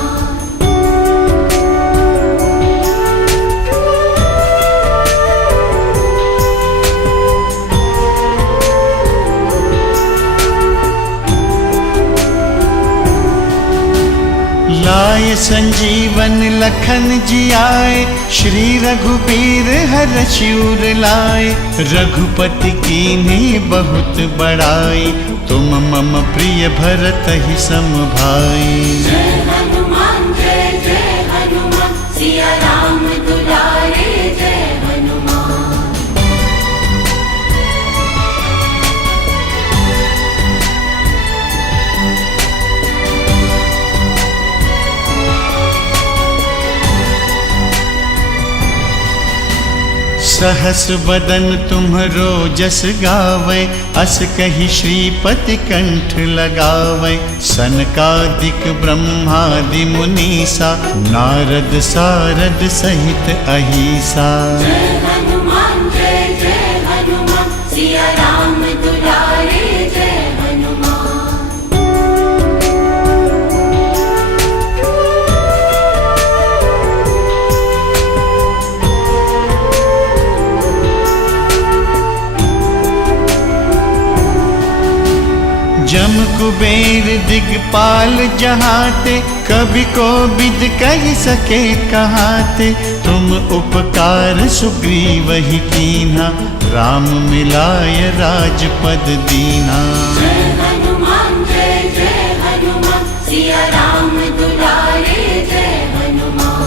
लाय संजीवन लखन जियाए, श्री रघुबीर हरषि उर लाए। रघुपति कीन्ही बहुत बड़ाई, तुम मम प्रिय भरतहि सम भाई। जय हनुमान सिया राम दुलारे जय हनुमान। सहस बदन तुम्हरो जस गावै, अस कहि श्रीपति कंठ लगावै। सनकादिक ब्रह्मादि मुनीसा, नारद सारद सहित अहिसा। जय हनुमान सिया राम दुलारे जय हनुमान। जम कुबेर दिगपाल जहाते, कभी को विद कह सके कहाते। तुम उपकार सुग्रीवहि कीन्हा, राम मिलाय राजपद दीन्हा। जय हनुमान सिया राम दुलारे जय हनुमान।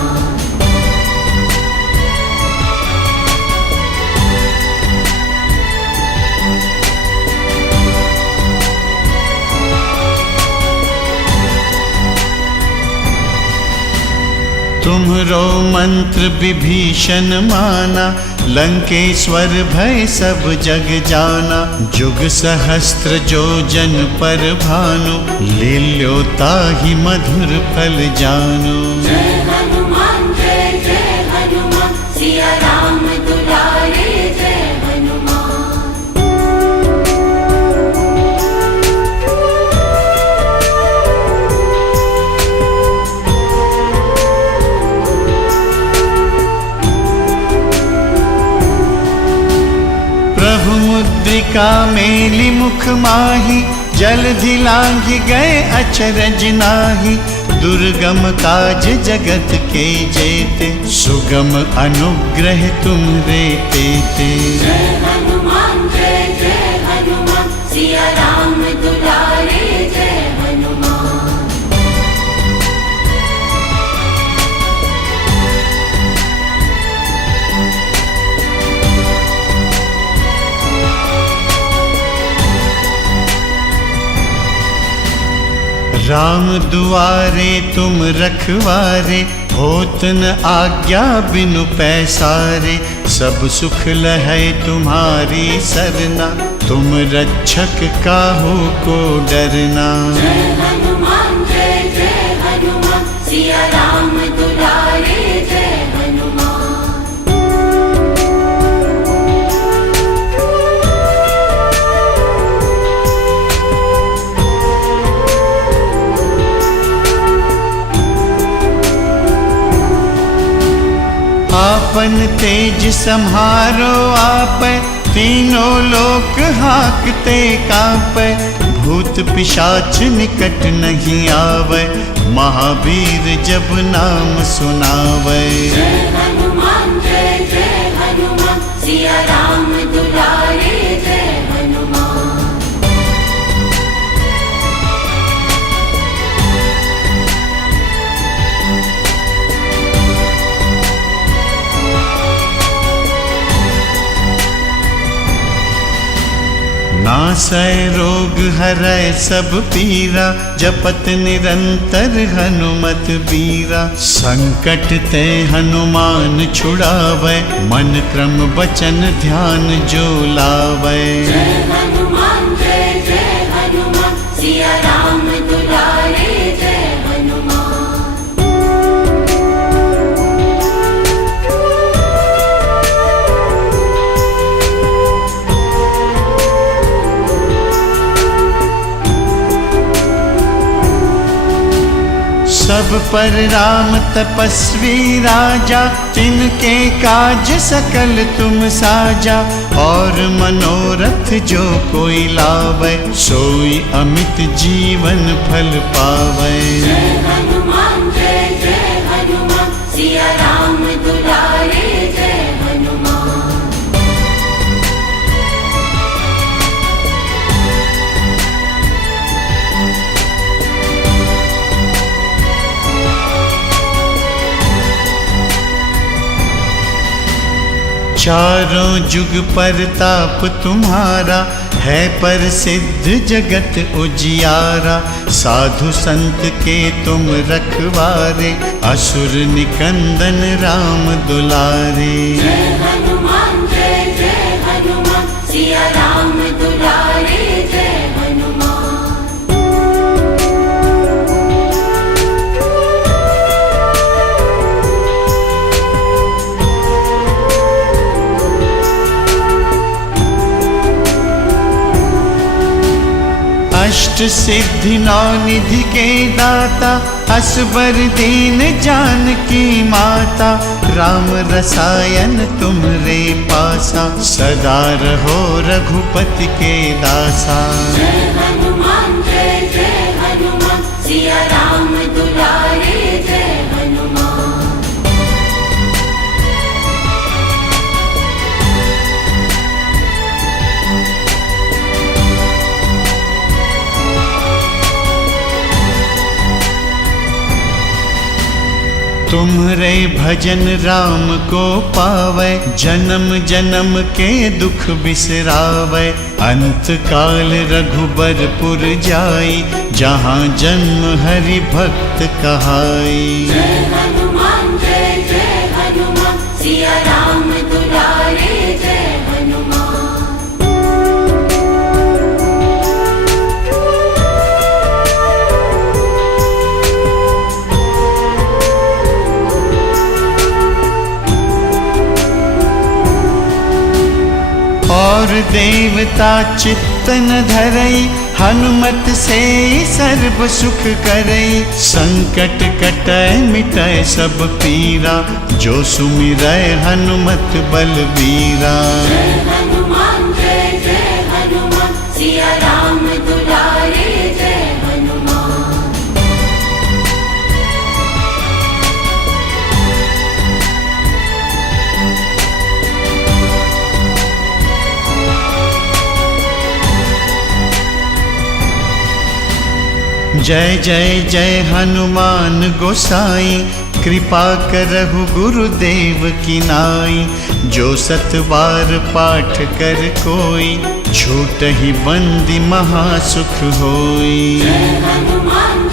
तुम्हरो मंत्र विभीषण माना, लंकेश्वर भय सब जग जाना। जुग सहस्त्र जो जन पर भानु, लील्यो ताहि मधुर फल जानु। जय हनुमान सिया राम दुलारे जय हनुमान। प्रभु मुद्रिका मेलि मुख माहि, जलधि लांघि गए अचरज नाहि। दुर्गम काज जगत के जेते, सुगम अनुग्रह तुम्हरे तेते। जय हनुमान राम दुआरे तुम रखवारे, होत न आज्ञा बिनु पैसारे। सब सुख लहै तुम्हारी सरना, तुम रक्षक काहू को डरना। जय हनुमान सिया राम दुलारे जय हनुमान। आपन तेज सम्हारो आप, तीनों लोक हाकते कांपै। भूत पिशाच निकट नहीं आवे, महावीर जब नाम सुनावे। जय हनुमान सिया राम दुलारे जय हनुमान। नासै रोग हरै सब पीरा, जपत निरंतर हनुमत बीरा। संकट ते हनुमान छुड़ावै, मन क्रम बचन ध्यान जो लावै। जय हनुमान सिया राम दुलारे जय हनुमान। सब पर राम तपस्वी राजा, तिनके काज सकल तुम साजा। और मनोरथ जो कोई लावे, सोई अमित जीवन फल पावे। जय हनुमान सिया राम दुलारे जय हनुमान। चारों जुग परताप तुम्हारा, है प्रसिद्ध जगत उजियारा। साधु संत के तुम रखवारे, असुर निकंदन राम दुलारे। जय हनुमान सिया राम दुलारे जय हनुमान। अष्ट सिद्धि नौ निधि के दाता, असबर दीन जानकी माता। राम रसायन तुमरे पासा, सदा रहो रघुपति के दासा। जय हनुमान सिया राम दुलारे जय हनुमान। तुम्हरे भजन राम को पावै, जन्म जन्म के दुख बिसरावै। अंत काल रघुबरपुर जाई, जहाँ जन्म हरि भक्त कहाई। जय हनुमान सिया राम दुलारे जय हनुमान। और देवता चित्त न धरई, हनुमत से सर्व सुख करई। संकट कटै मिटै सब पीरा, जो सुमिरै हनुमत बलबीरा। जय हनुमान सिया राम दुलारे जय हनुमान। जय जय जय हनुमान गोसाई, कृपा करहु गुरुदेव की नाई। जो सत बार पाठ कर कोई, छूटहि बंदी महासुख होई। जय हनुमान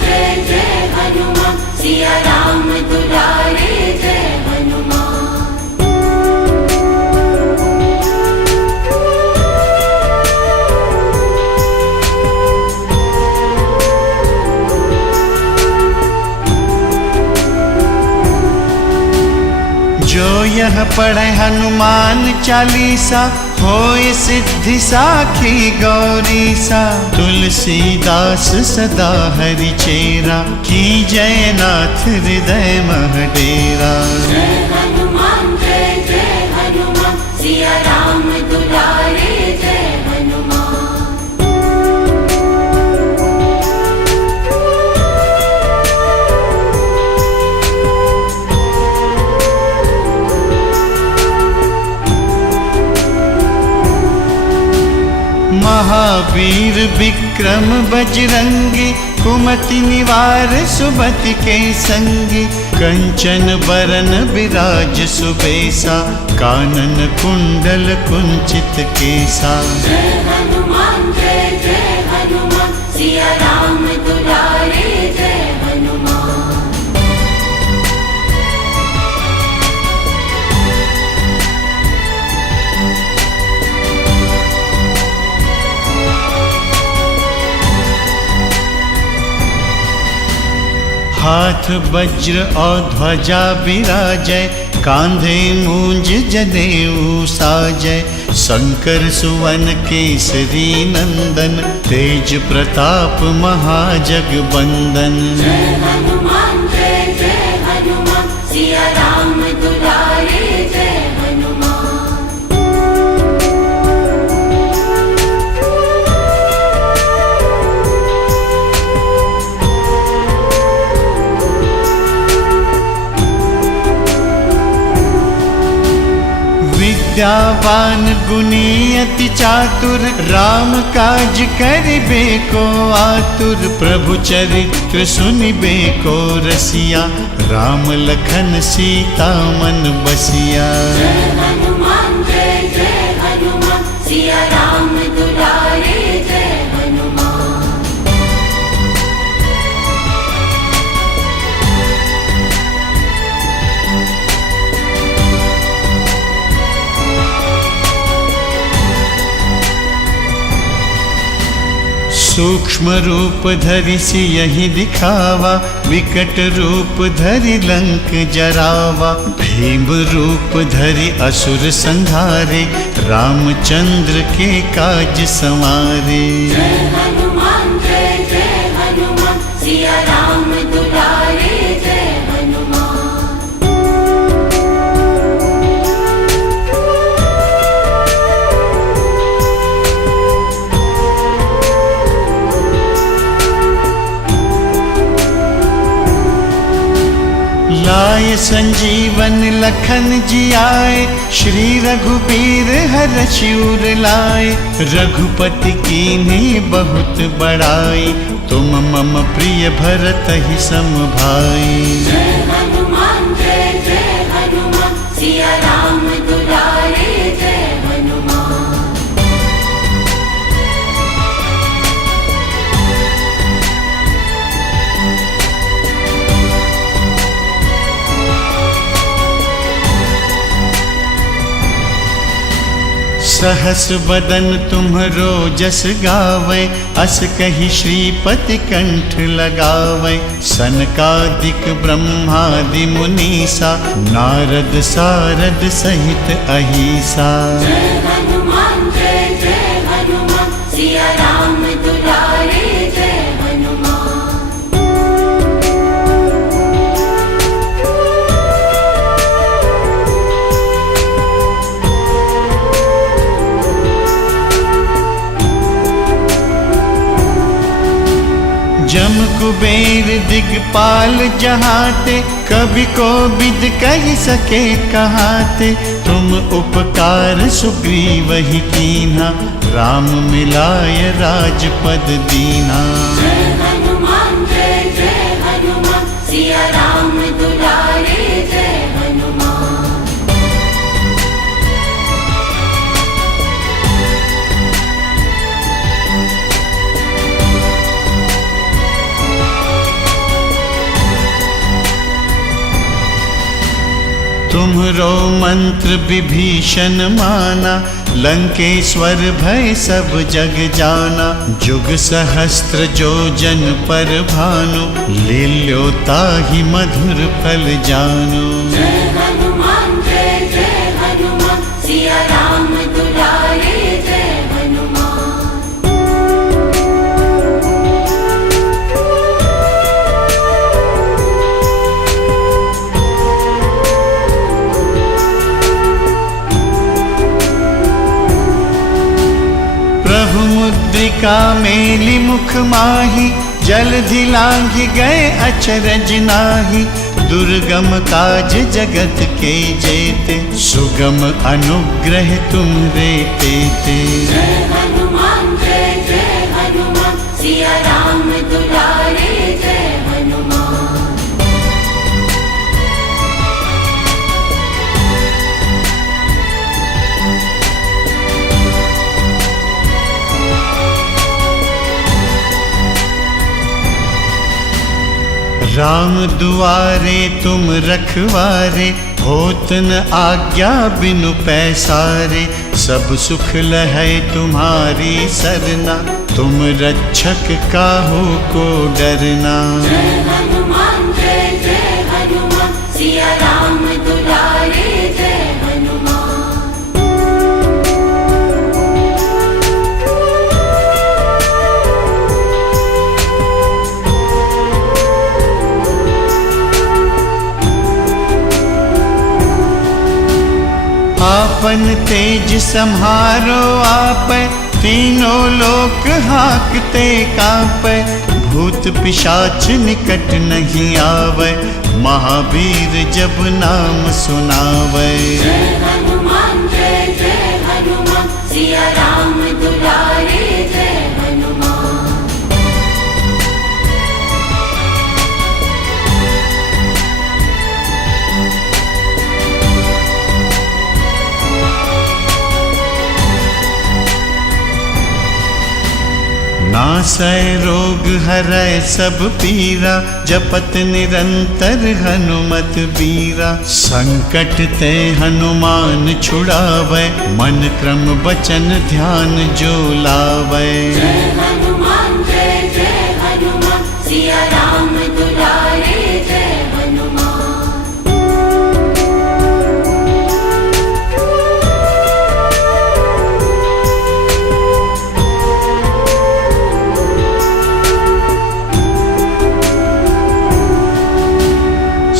यह पढ़े हनुमान चालीसा, होय सिद्धि साखी गौरीसा। तुलसीदास सदा हरि चेरा, की जय नाथ हृदय मह डेरा। जय हनुमान सिया राम दुलारे जय हनुमान। महावीर विक्रम बजरंगी, कुमति निवार सुमति के संगी। कंचन बरन बिराज सुबेसा, कानन कुंडल कुंचित केसा। जय हनुमान सिया राम दुलारे जय हनुमान। हाथ वज्र और ध्वजा विराजय, कांधे मूंज जनेऊ साजय। शंकर सुवन केसरी नंदन, तेज प्रताप महाजगबंदन। जय हनुमान सिया राम दुलारे जय हनुमान। विद्यावान गुणी अति चातुर, राम काज करिबे को आतुर। प्रभु चरित्र सुनिबे को रसिया, राम लखन सीता मन बसिया। जय हनुमान सिया राम दुलारे जय हनुमान। सूक्ष्म रूप धरि सियहि दिखावा, विकट रूप धरि लंक जरावा। भीम रूप धरि असुर संहारे, रामचंद्र के काज संवारे। जय हनुमान सिया राम दुलारे जय हनुमान। लाय संजीवन लखन जियाए, श्री रघुबीर हरषि उर लाए। रघुपति कीन्ही बहुत बड़ाई, तुम मम प्रिय भरतहि सम भाई। जय हनुमान सिया राम दुलारे जय हनुमान। सहस बदन तुम्हरो जस गावै, अस कहि श्रीपति कंठ लगावै। सनकादिक ब्रह्मादि मुनीसा, नारद सारद सहित अहिसा। जय हनुमान सिया राम दुलारे जय हनुमान। जम कुबेर दिगपाल जहाते, कभी को विद कह सके कहाते। तुम उपकार सुग्रीवहि कीन्हा, राम मिलाय राजपद दीना। जय हनुमान सिया राम दुलारे जय हनुमान। तुम्हरो मंत्र विभीषण माना, लंकेश्वर भय सब जग जाना। जुग सहस्त्र जो जन पर भानु, लील्यो ताहि मधुर फल जानु। जय हनुमान सिया राम दुलारे जय हनुमान। प्रभु मुद्रिका मेली मुख माही, जलधि लांघि गए अचरज नाही। दुर्गम काज जगत के जेते, सुगम अनुग्रह तुम्हरे तेते। जय हनुमान जय हनुमान, सिया राम दुलारे जय हनुमान। राम दुआरे तुम रखवारे, होत न आज्ञा बिनु पैसारे। सब सुख लहै तुम्हारी सरना, तुम रक्षक काहू को डरना। जय हनुमान जय हनुमान, सिया राम दुलारे जय हनुमान। आपन तेज सम्हारो आपै, तीनों लोक हाकते कांपै। भूत पिशाच निकट नहीं आवै, महावीर जब नाम सुनावै। जय हनुमान जय हनुमान, सिया राम दुलारे जय हनुमान। नासै रोग हरै सब पीरा, जपत निरंतर हनुमत बीरा। संकट ते हनुमान छुड़ावै, मन क्रम बचन ध्यान जो लावै। जय हनुमान जय हनुमान, सिया राम दुलारे जय हनुमान।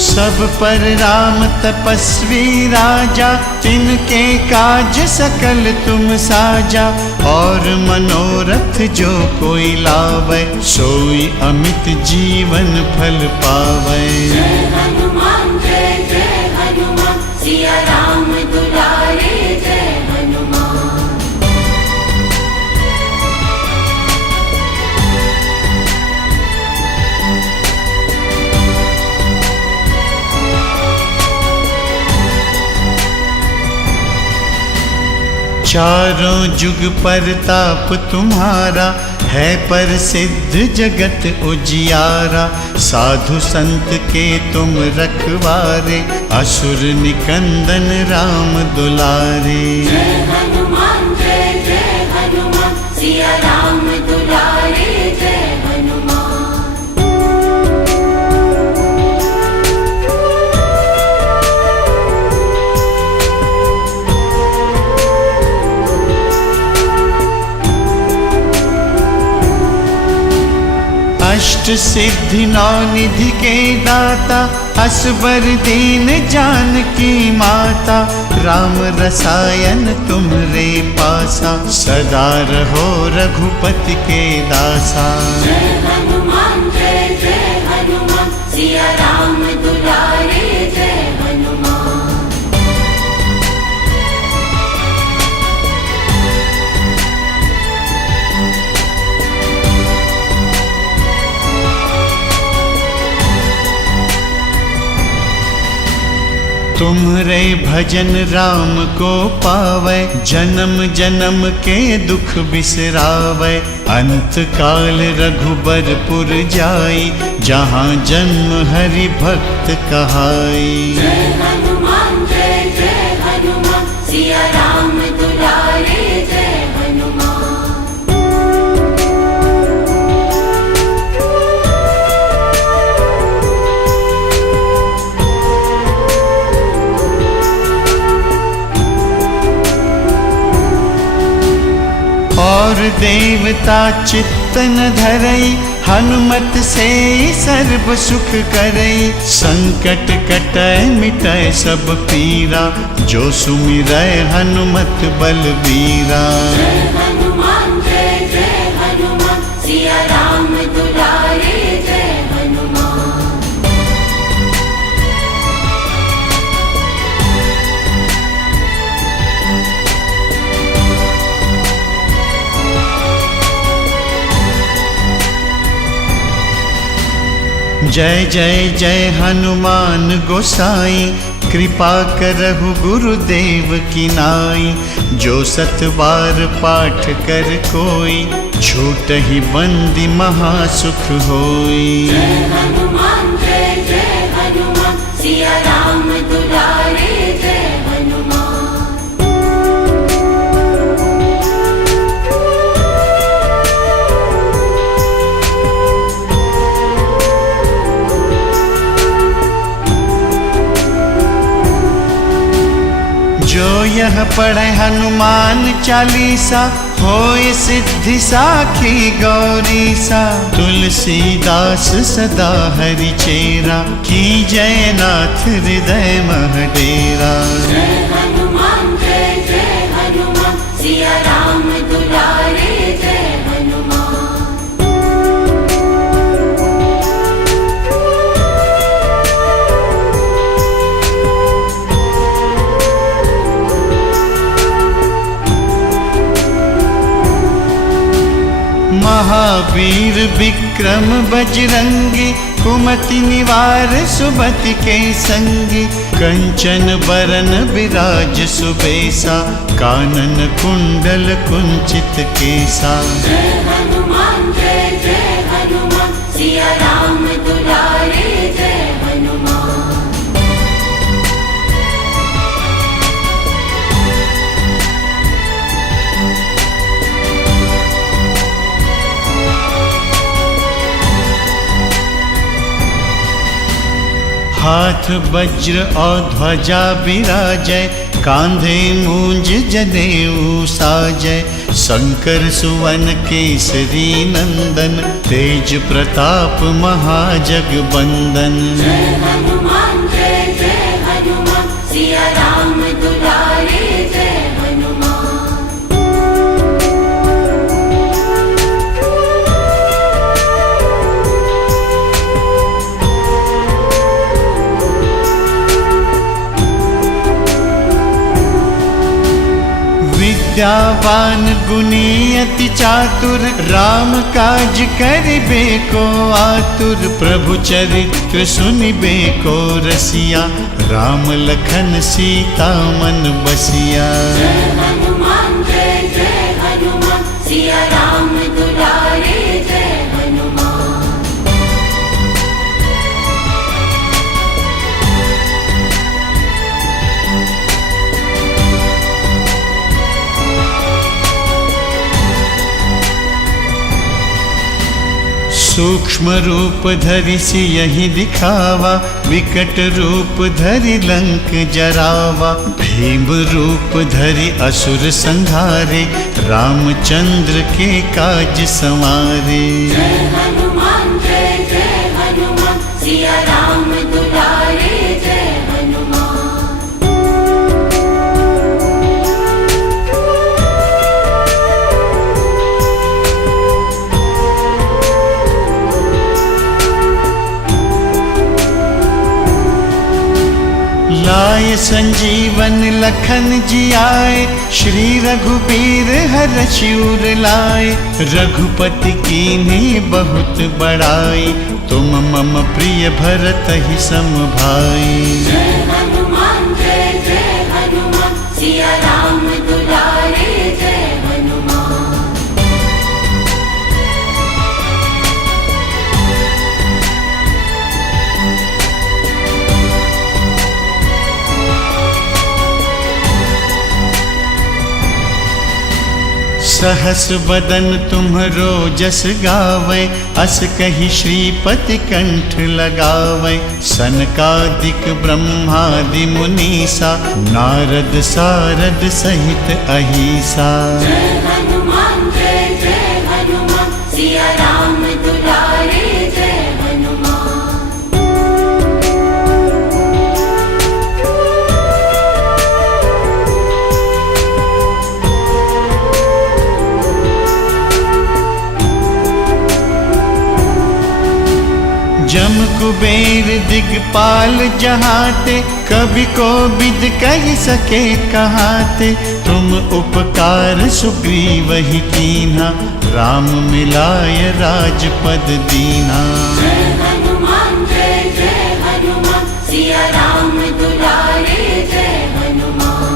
सब पर राम तपस्वी राजा, तिनके काज सकल तुम साजा। और मनोरथ जो कोई लावै, सोई अमित जीवन फल पावै। जय हनुमान जय हनुमान, सिया राम दुलारे जय हनुमान। चारों जुग परताप तुम्हारा, है प्रसिद्ध जगत उजियारा। साधु संत के तुम रखवारे, असुर निकंदन राम दुलारे। जय हनुमान जय हनुमान, सिया राम दुलारे जय हनुमान। अष्ट सिद्धि नौ निधि के दाता, असबर दीन जानकी माता। राम रसायन तुम्हरे पासा, सदा रहो रघुपति के दासा। जय हनुमान जय हनुमान, सिया राम दुलारे जय हनुमान। तुम्हरे भजन राम को पावै, जन्म जन्म के दुख बिसरावै। अंत काल रघुबरपुर जाई, जहाँ जन्म हरि भक्त कहाई। जय हनुमान जय हनुमान, सिया राम दुलारे जय हनुमान। देवता चित्त न धरई, हनुमत से सर्व सुख करई। संकट कटय मिटय सब पीरा, जो सुमिरय हनुमत बलबीरा। जय हनुमान जय हनुमान, सिया राम दुलारे जय हनुमान। जय जय जय हनुमान गोसाई, कृपा करहु गुरुदेव की नाई। जो सत बार पाठ कर कोई, छूटहि बंदी महासुख होई। जय हनुमान जय हनुमान, सिया राम दुलारे जय हनुमान। जो यह पढ़े हनुमान चालीसा, होय सिद्धि साखी गौरीसा। तुलसीदास सदा हरि चेरा, की जय नाथ हृदय मह डेरा। जय हनुमान जय हनुमान, सिया राम दुलारे जय हनुमान। महावीर विक्रम बजरंगी, कुमति निवार सुमति के संगी। कंचन बरन बिराज सुबेसा, कानन कुंडल कुंचित केसा। जय हनुमान जय हनुमान, सिया राम दुलारे जय हनुमान। हाथ वज्र और ध्वजा बिराजय, कांधे मूंज जनेऊ साजय। शंकर सुवन केसरी नंदन, तेज प्रताप महाजगबंदन। जय हनुमान जय हनुमान, सिया राम दुलारे जय हनुमान। विद्यावान गुणी अति चातुर, राम काज करिबे को आतुर। प्रभु चरित्र सुनिबे को रसिया, राम लखन सीता मन बसिया। जय हनुमान जय हनुमान, सिया राम दुलारे जय हनुमान। सूक्ष्म रूप धरि सियहि दिखावा, विकट रूप धरि लंक जरावा। भीम रूप धरि असुर संहारे, रामचंद्र के काज संवारे। जय हनुमान जय हनुमान, सिया राम दुलारे जय हनुमान। लाय संजीवन लखन जियाए, श्री रघुबीर हरषि उर लाए। रघुपति कीन्ही बहुत बड़ाई, तुम मम प्रिय भरतहि सम भाई। जय हनुमान जय हनुमान, सिया राम दुलारे जय हनुमान। सहस बदन तुम्हरो जस गावै, अस कहि श्रीपति कंठ लगावै। सनकादिक ब्रह्मादि मुनीसा, नारद सारद सहित अहिसा। जय हनुमान जय जम कुबेर दिगपाल जहाते, कभी को बिद कह सके कहाते। तुम उपकार सुग्रीव ही कीन्हा, राम मिलाय राजपद दीना। जय हनुमान जय जय हनुमान, सिया राम दुलारे जय हनुमान।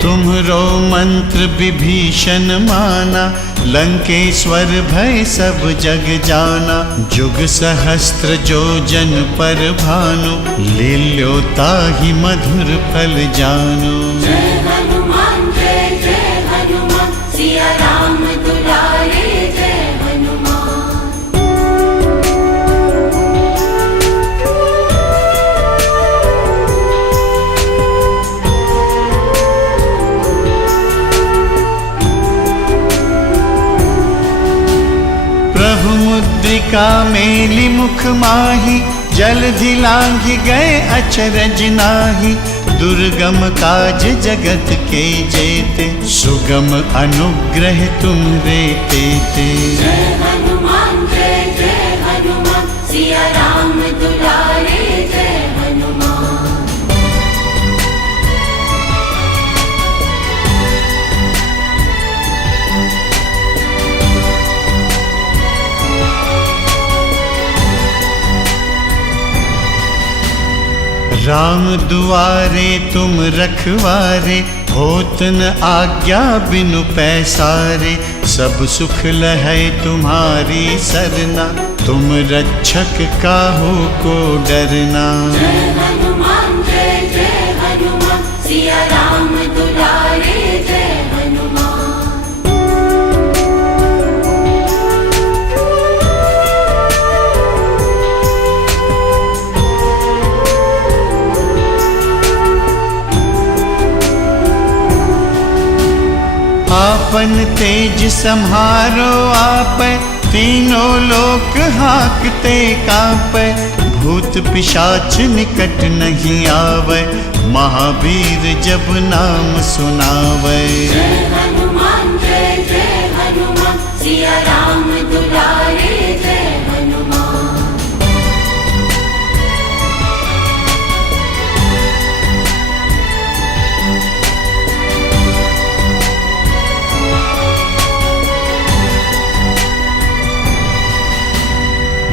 तुम्हरो मंत्र विभीषण माना, लंकेश्वर भय सब जग जाना। जुग सहस्त्र जो जन पर भानु, लील्यो ताहि मधुर फल जानु। जय हनुमान जय जय हनुमान, सिया राम दुलारे जय हनुमान। प्रभु मुद्रिका मेलि मुख माहि, जलधि लांघि गए अचरज नाहि। दुर्गम काज जगत के जेते, सुगम अनुग्रह तुम्हरे तेते। जय हनुमान जय जय हनुमान, सिया राम दुलारे जय हनुमान। राम दुआरे तुम रखवारे, होत न आज्ञा बिनु पैसारे। सब सुख लहै तुम्हारी सरना, तुम रक्षक काहू को डरना। जय हनुमान जय जय हनुमान, सिया राम दुलारे जय हनुमान। आपन तेज सम्हारो आपै, तीनों लोक हाकते कांपै। भूत पिशाच निकट नहीं आवै, महावीर जब नाम सुनावै। जय हनुमान जय जय हनुमान, सिया राम दुलारे जय हनुमान।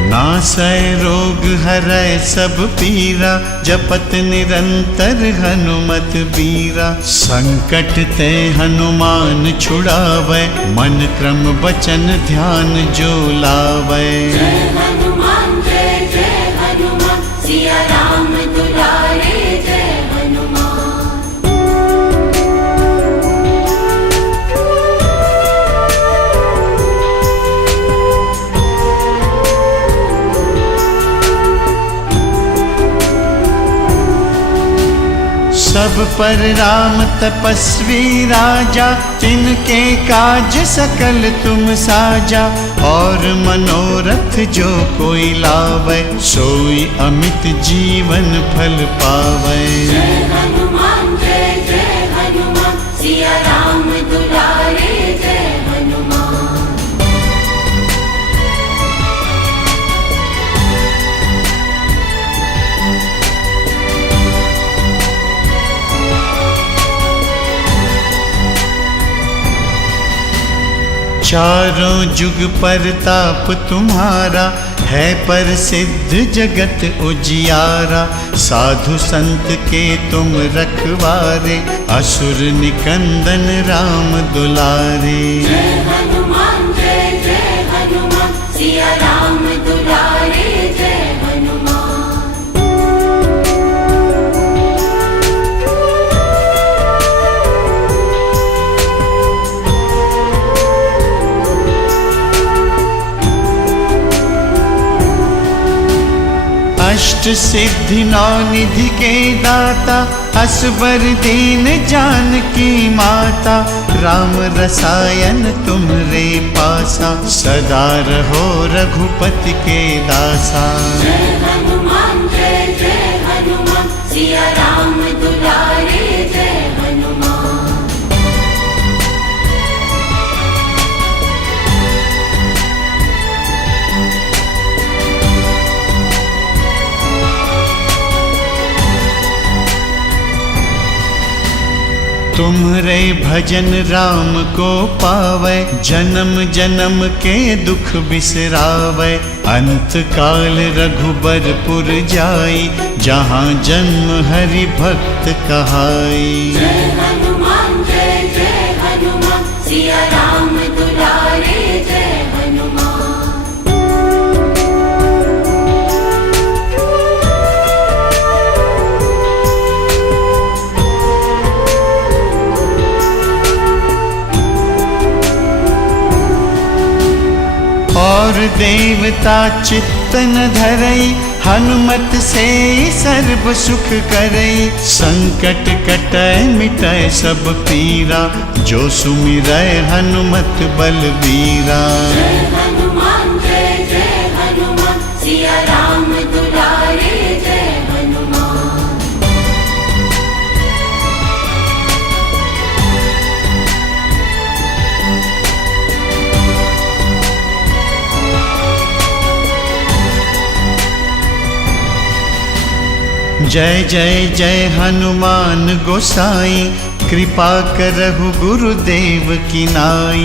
नासै रोग हरै सब पीरा, जपत निरंतर हनुमत बीरा। संकट ते हनुमान छुड़ावै, मन क्रम वचन ध्यान जो लावै। जय हनुमान जय जय हनुमान, सिया राम दुलारे जय हनुमान। सब पर राम तपस्वी राजा, तिनके काज सकल तुम साजा। और मनोरथ जो कोई लावै, सोई अमित जीवन फल पावै। जय हनुमान जय जय हनुमान, सिया राम दुलारे जय हनुमान। चारों जुग परताप तुम्हारा, है प्रसिद्ध जगत उजियारा। साधु संत के तुम रखवारे, असुर निकंदन राम दुलारे। जय हनुमान जय जय हनुमान, सिया राम दुलारे जय हनुमान। अष्ट सिद्धि नौ निधि के दाता, असबर दीन जानकी माता। राम रसायन तुम्हरे पासा, सदा रहो रघुपति के दासा। जय हनुमान तुम्हरे भजन राम को पावै, जन्म जन्म के दुख बिसरावै। अंत काल रघुबरपुर जाई, जहाँ जन्म हरि भक्त कहाई। जय हनुमान जय जय हनुमान, सिया राम दुलारे जय हनुमान। और देवता चित्त न धरई, हनुमत से सर्व सुख करई। संकट कटै मिटै सब पीरा, जो सुमिरै हनुमत बलबीरा। जय हनुमान जय जय हनुमान, सिया राम दुलारे जय हनुमान। जय जय जय हनुमान गोसाई, कृपा करहु गुरुदेव की नाई।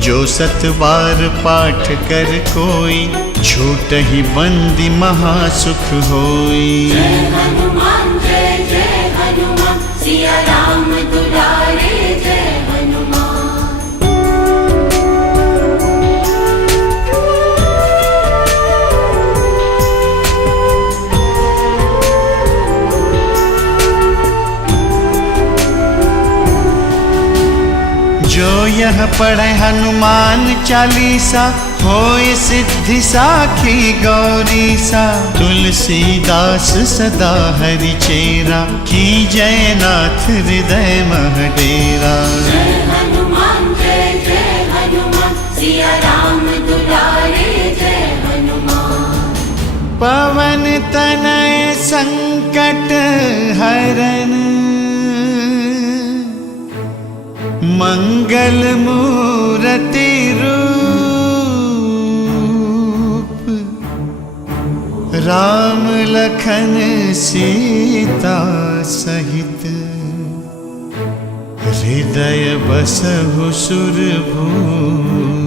जो सत बार पाठ कर कोई, छूटहि बंदी महासुख होई। जय हनुमान जय हनुमान, सिया राम दुलारे जय हनुमान। जो यह पढ़े हनुमान चालीसा, होय सिद्धि साखी गौरीसा। तुलसीदास सदा हरि चेरा, की जय नाथ हृदय मह डेरा। जय हनुमान जय हनुमान, सिया राम दुलारे जय हनुमान। पवन तनय संकट हरन, मंगल मूरति रूप। राम लखन सीता सहित, हृदय बसहु सुरभूप।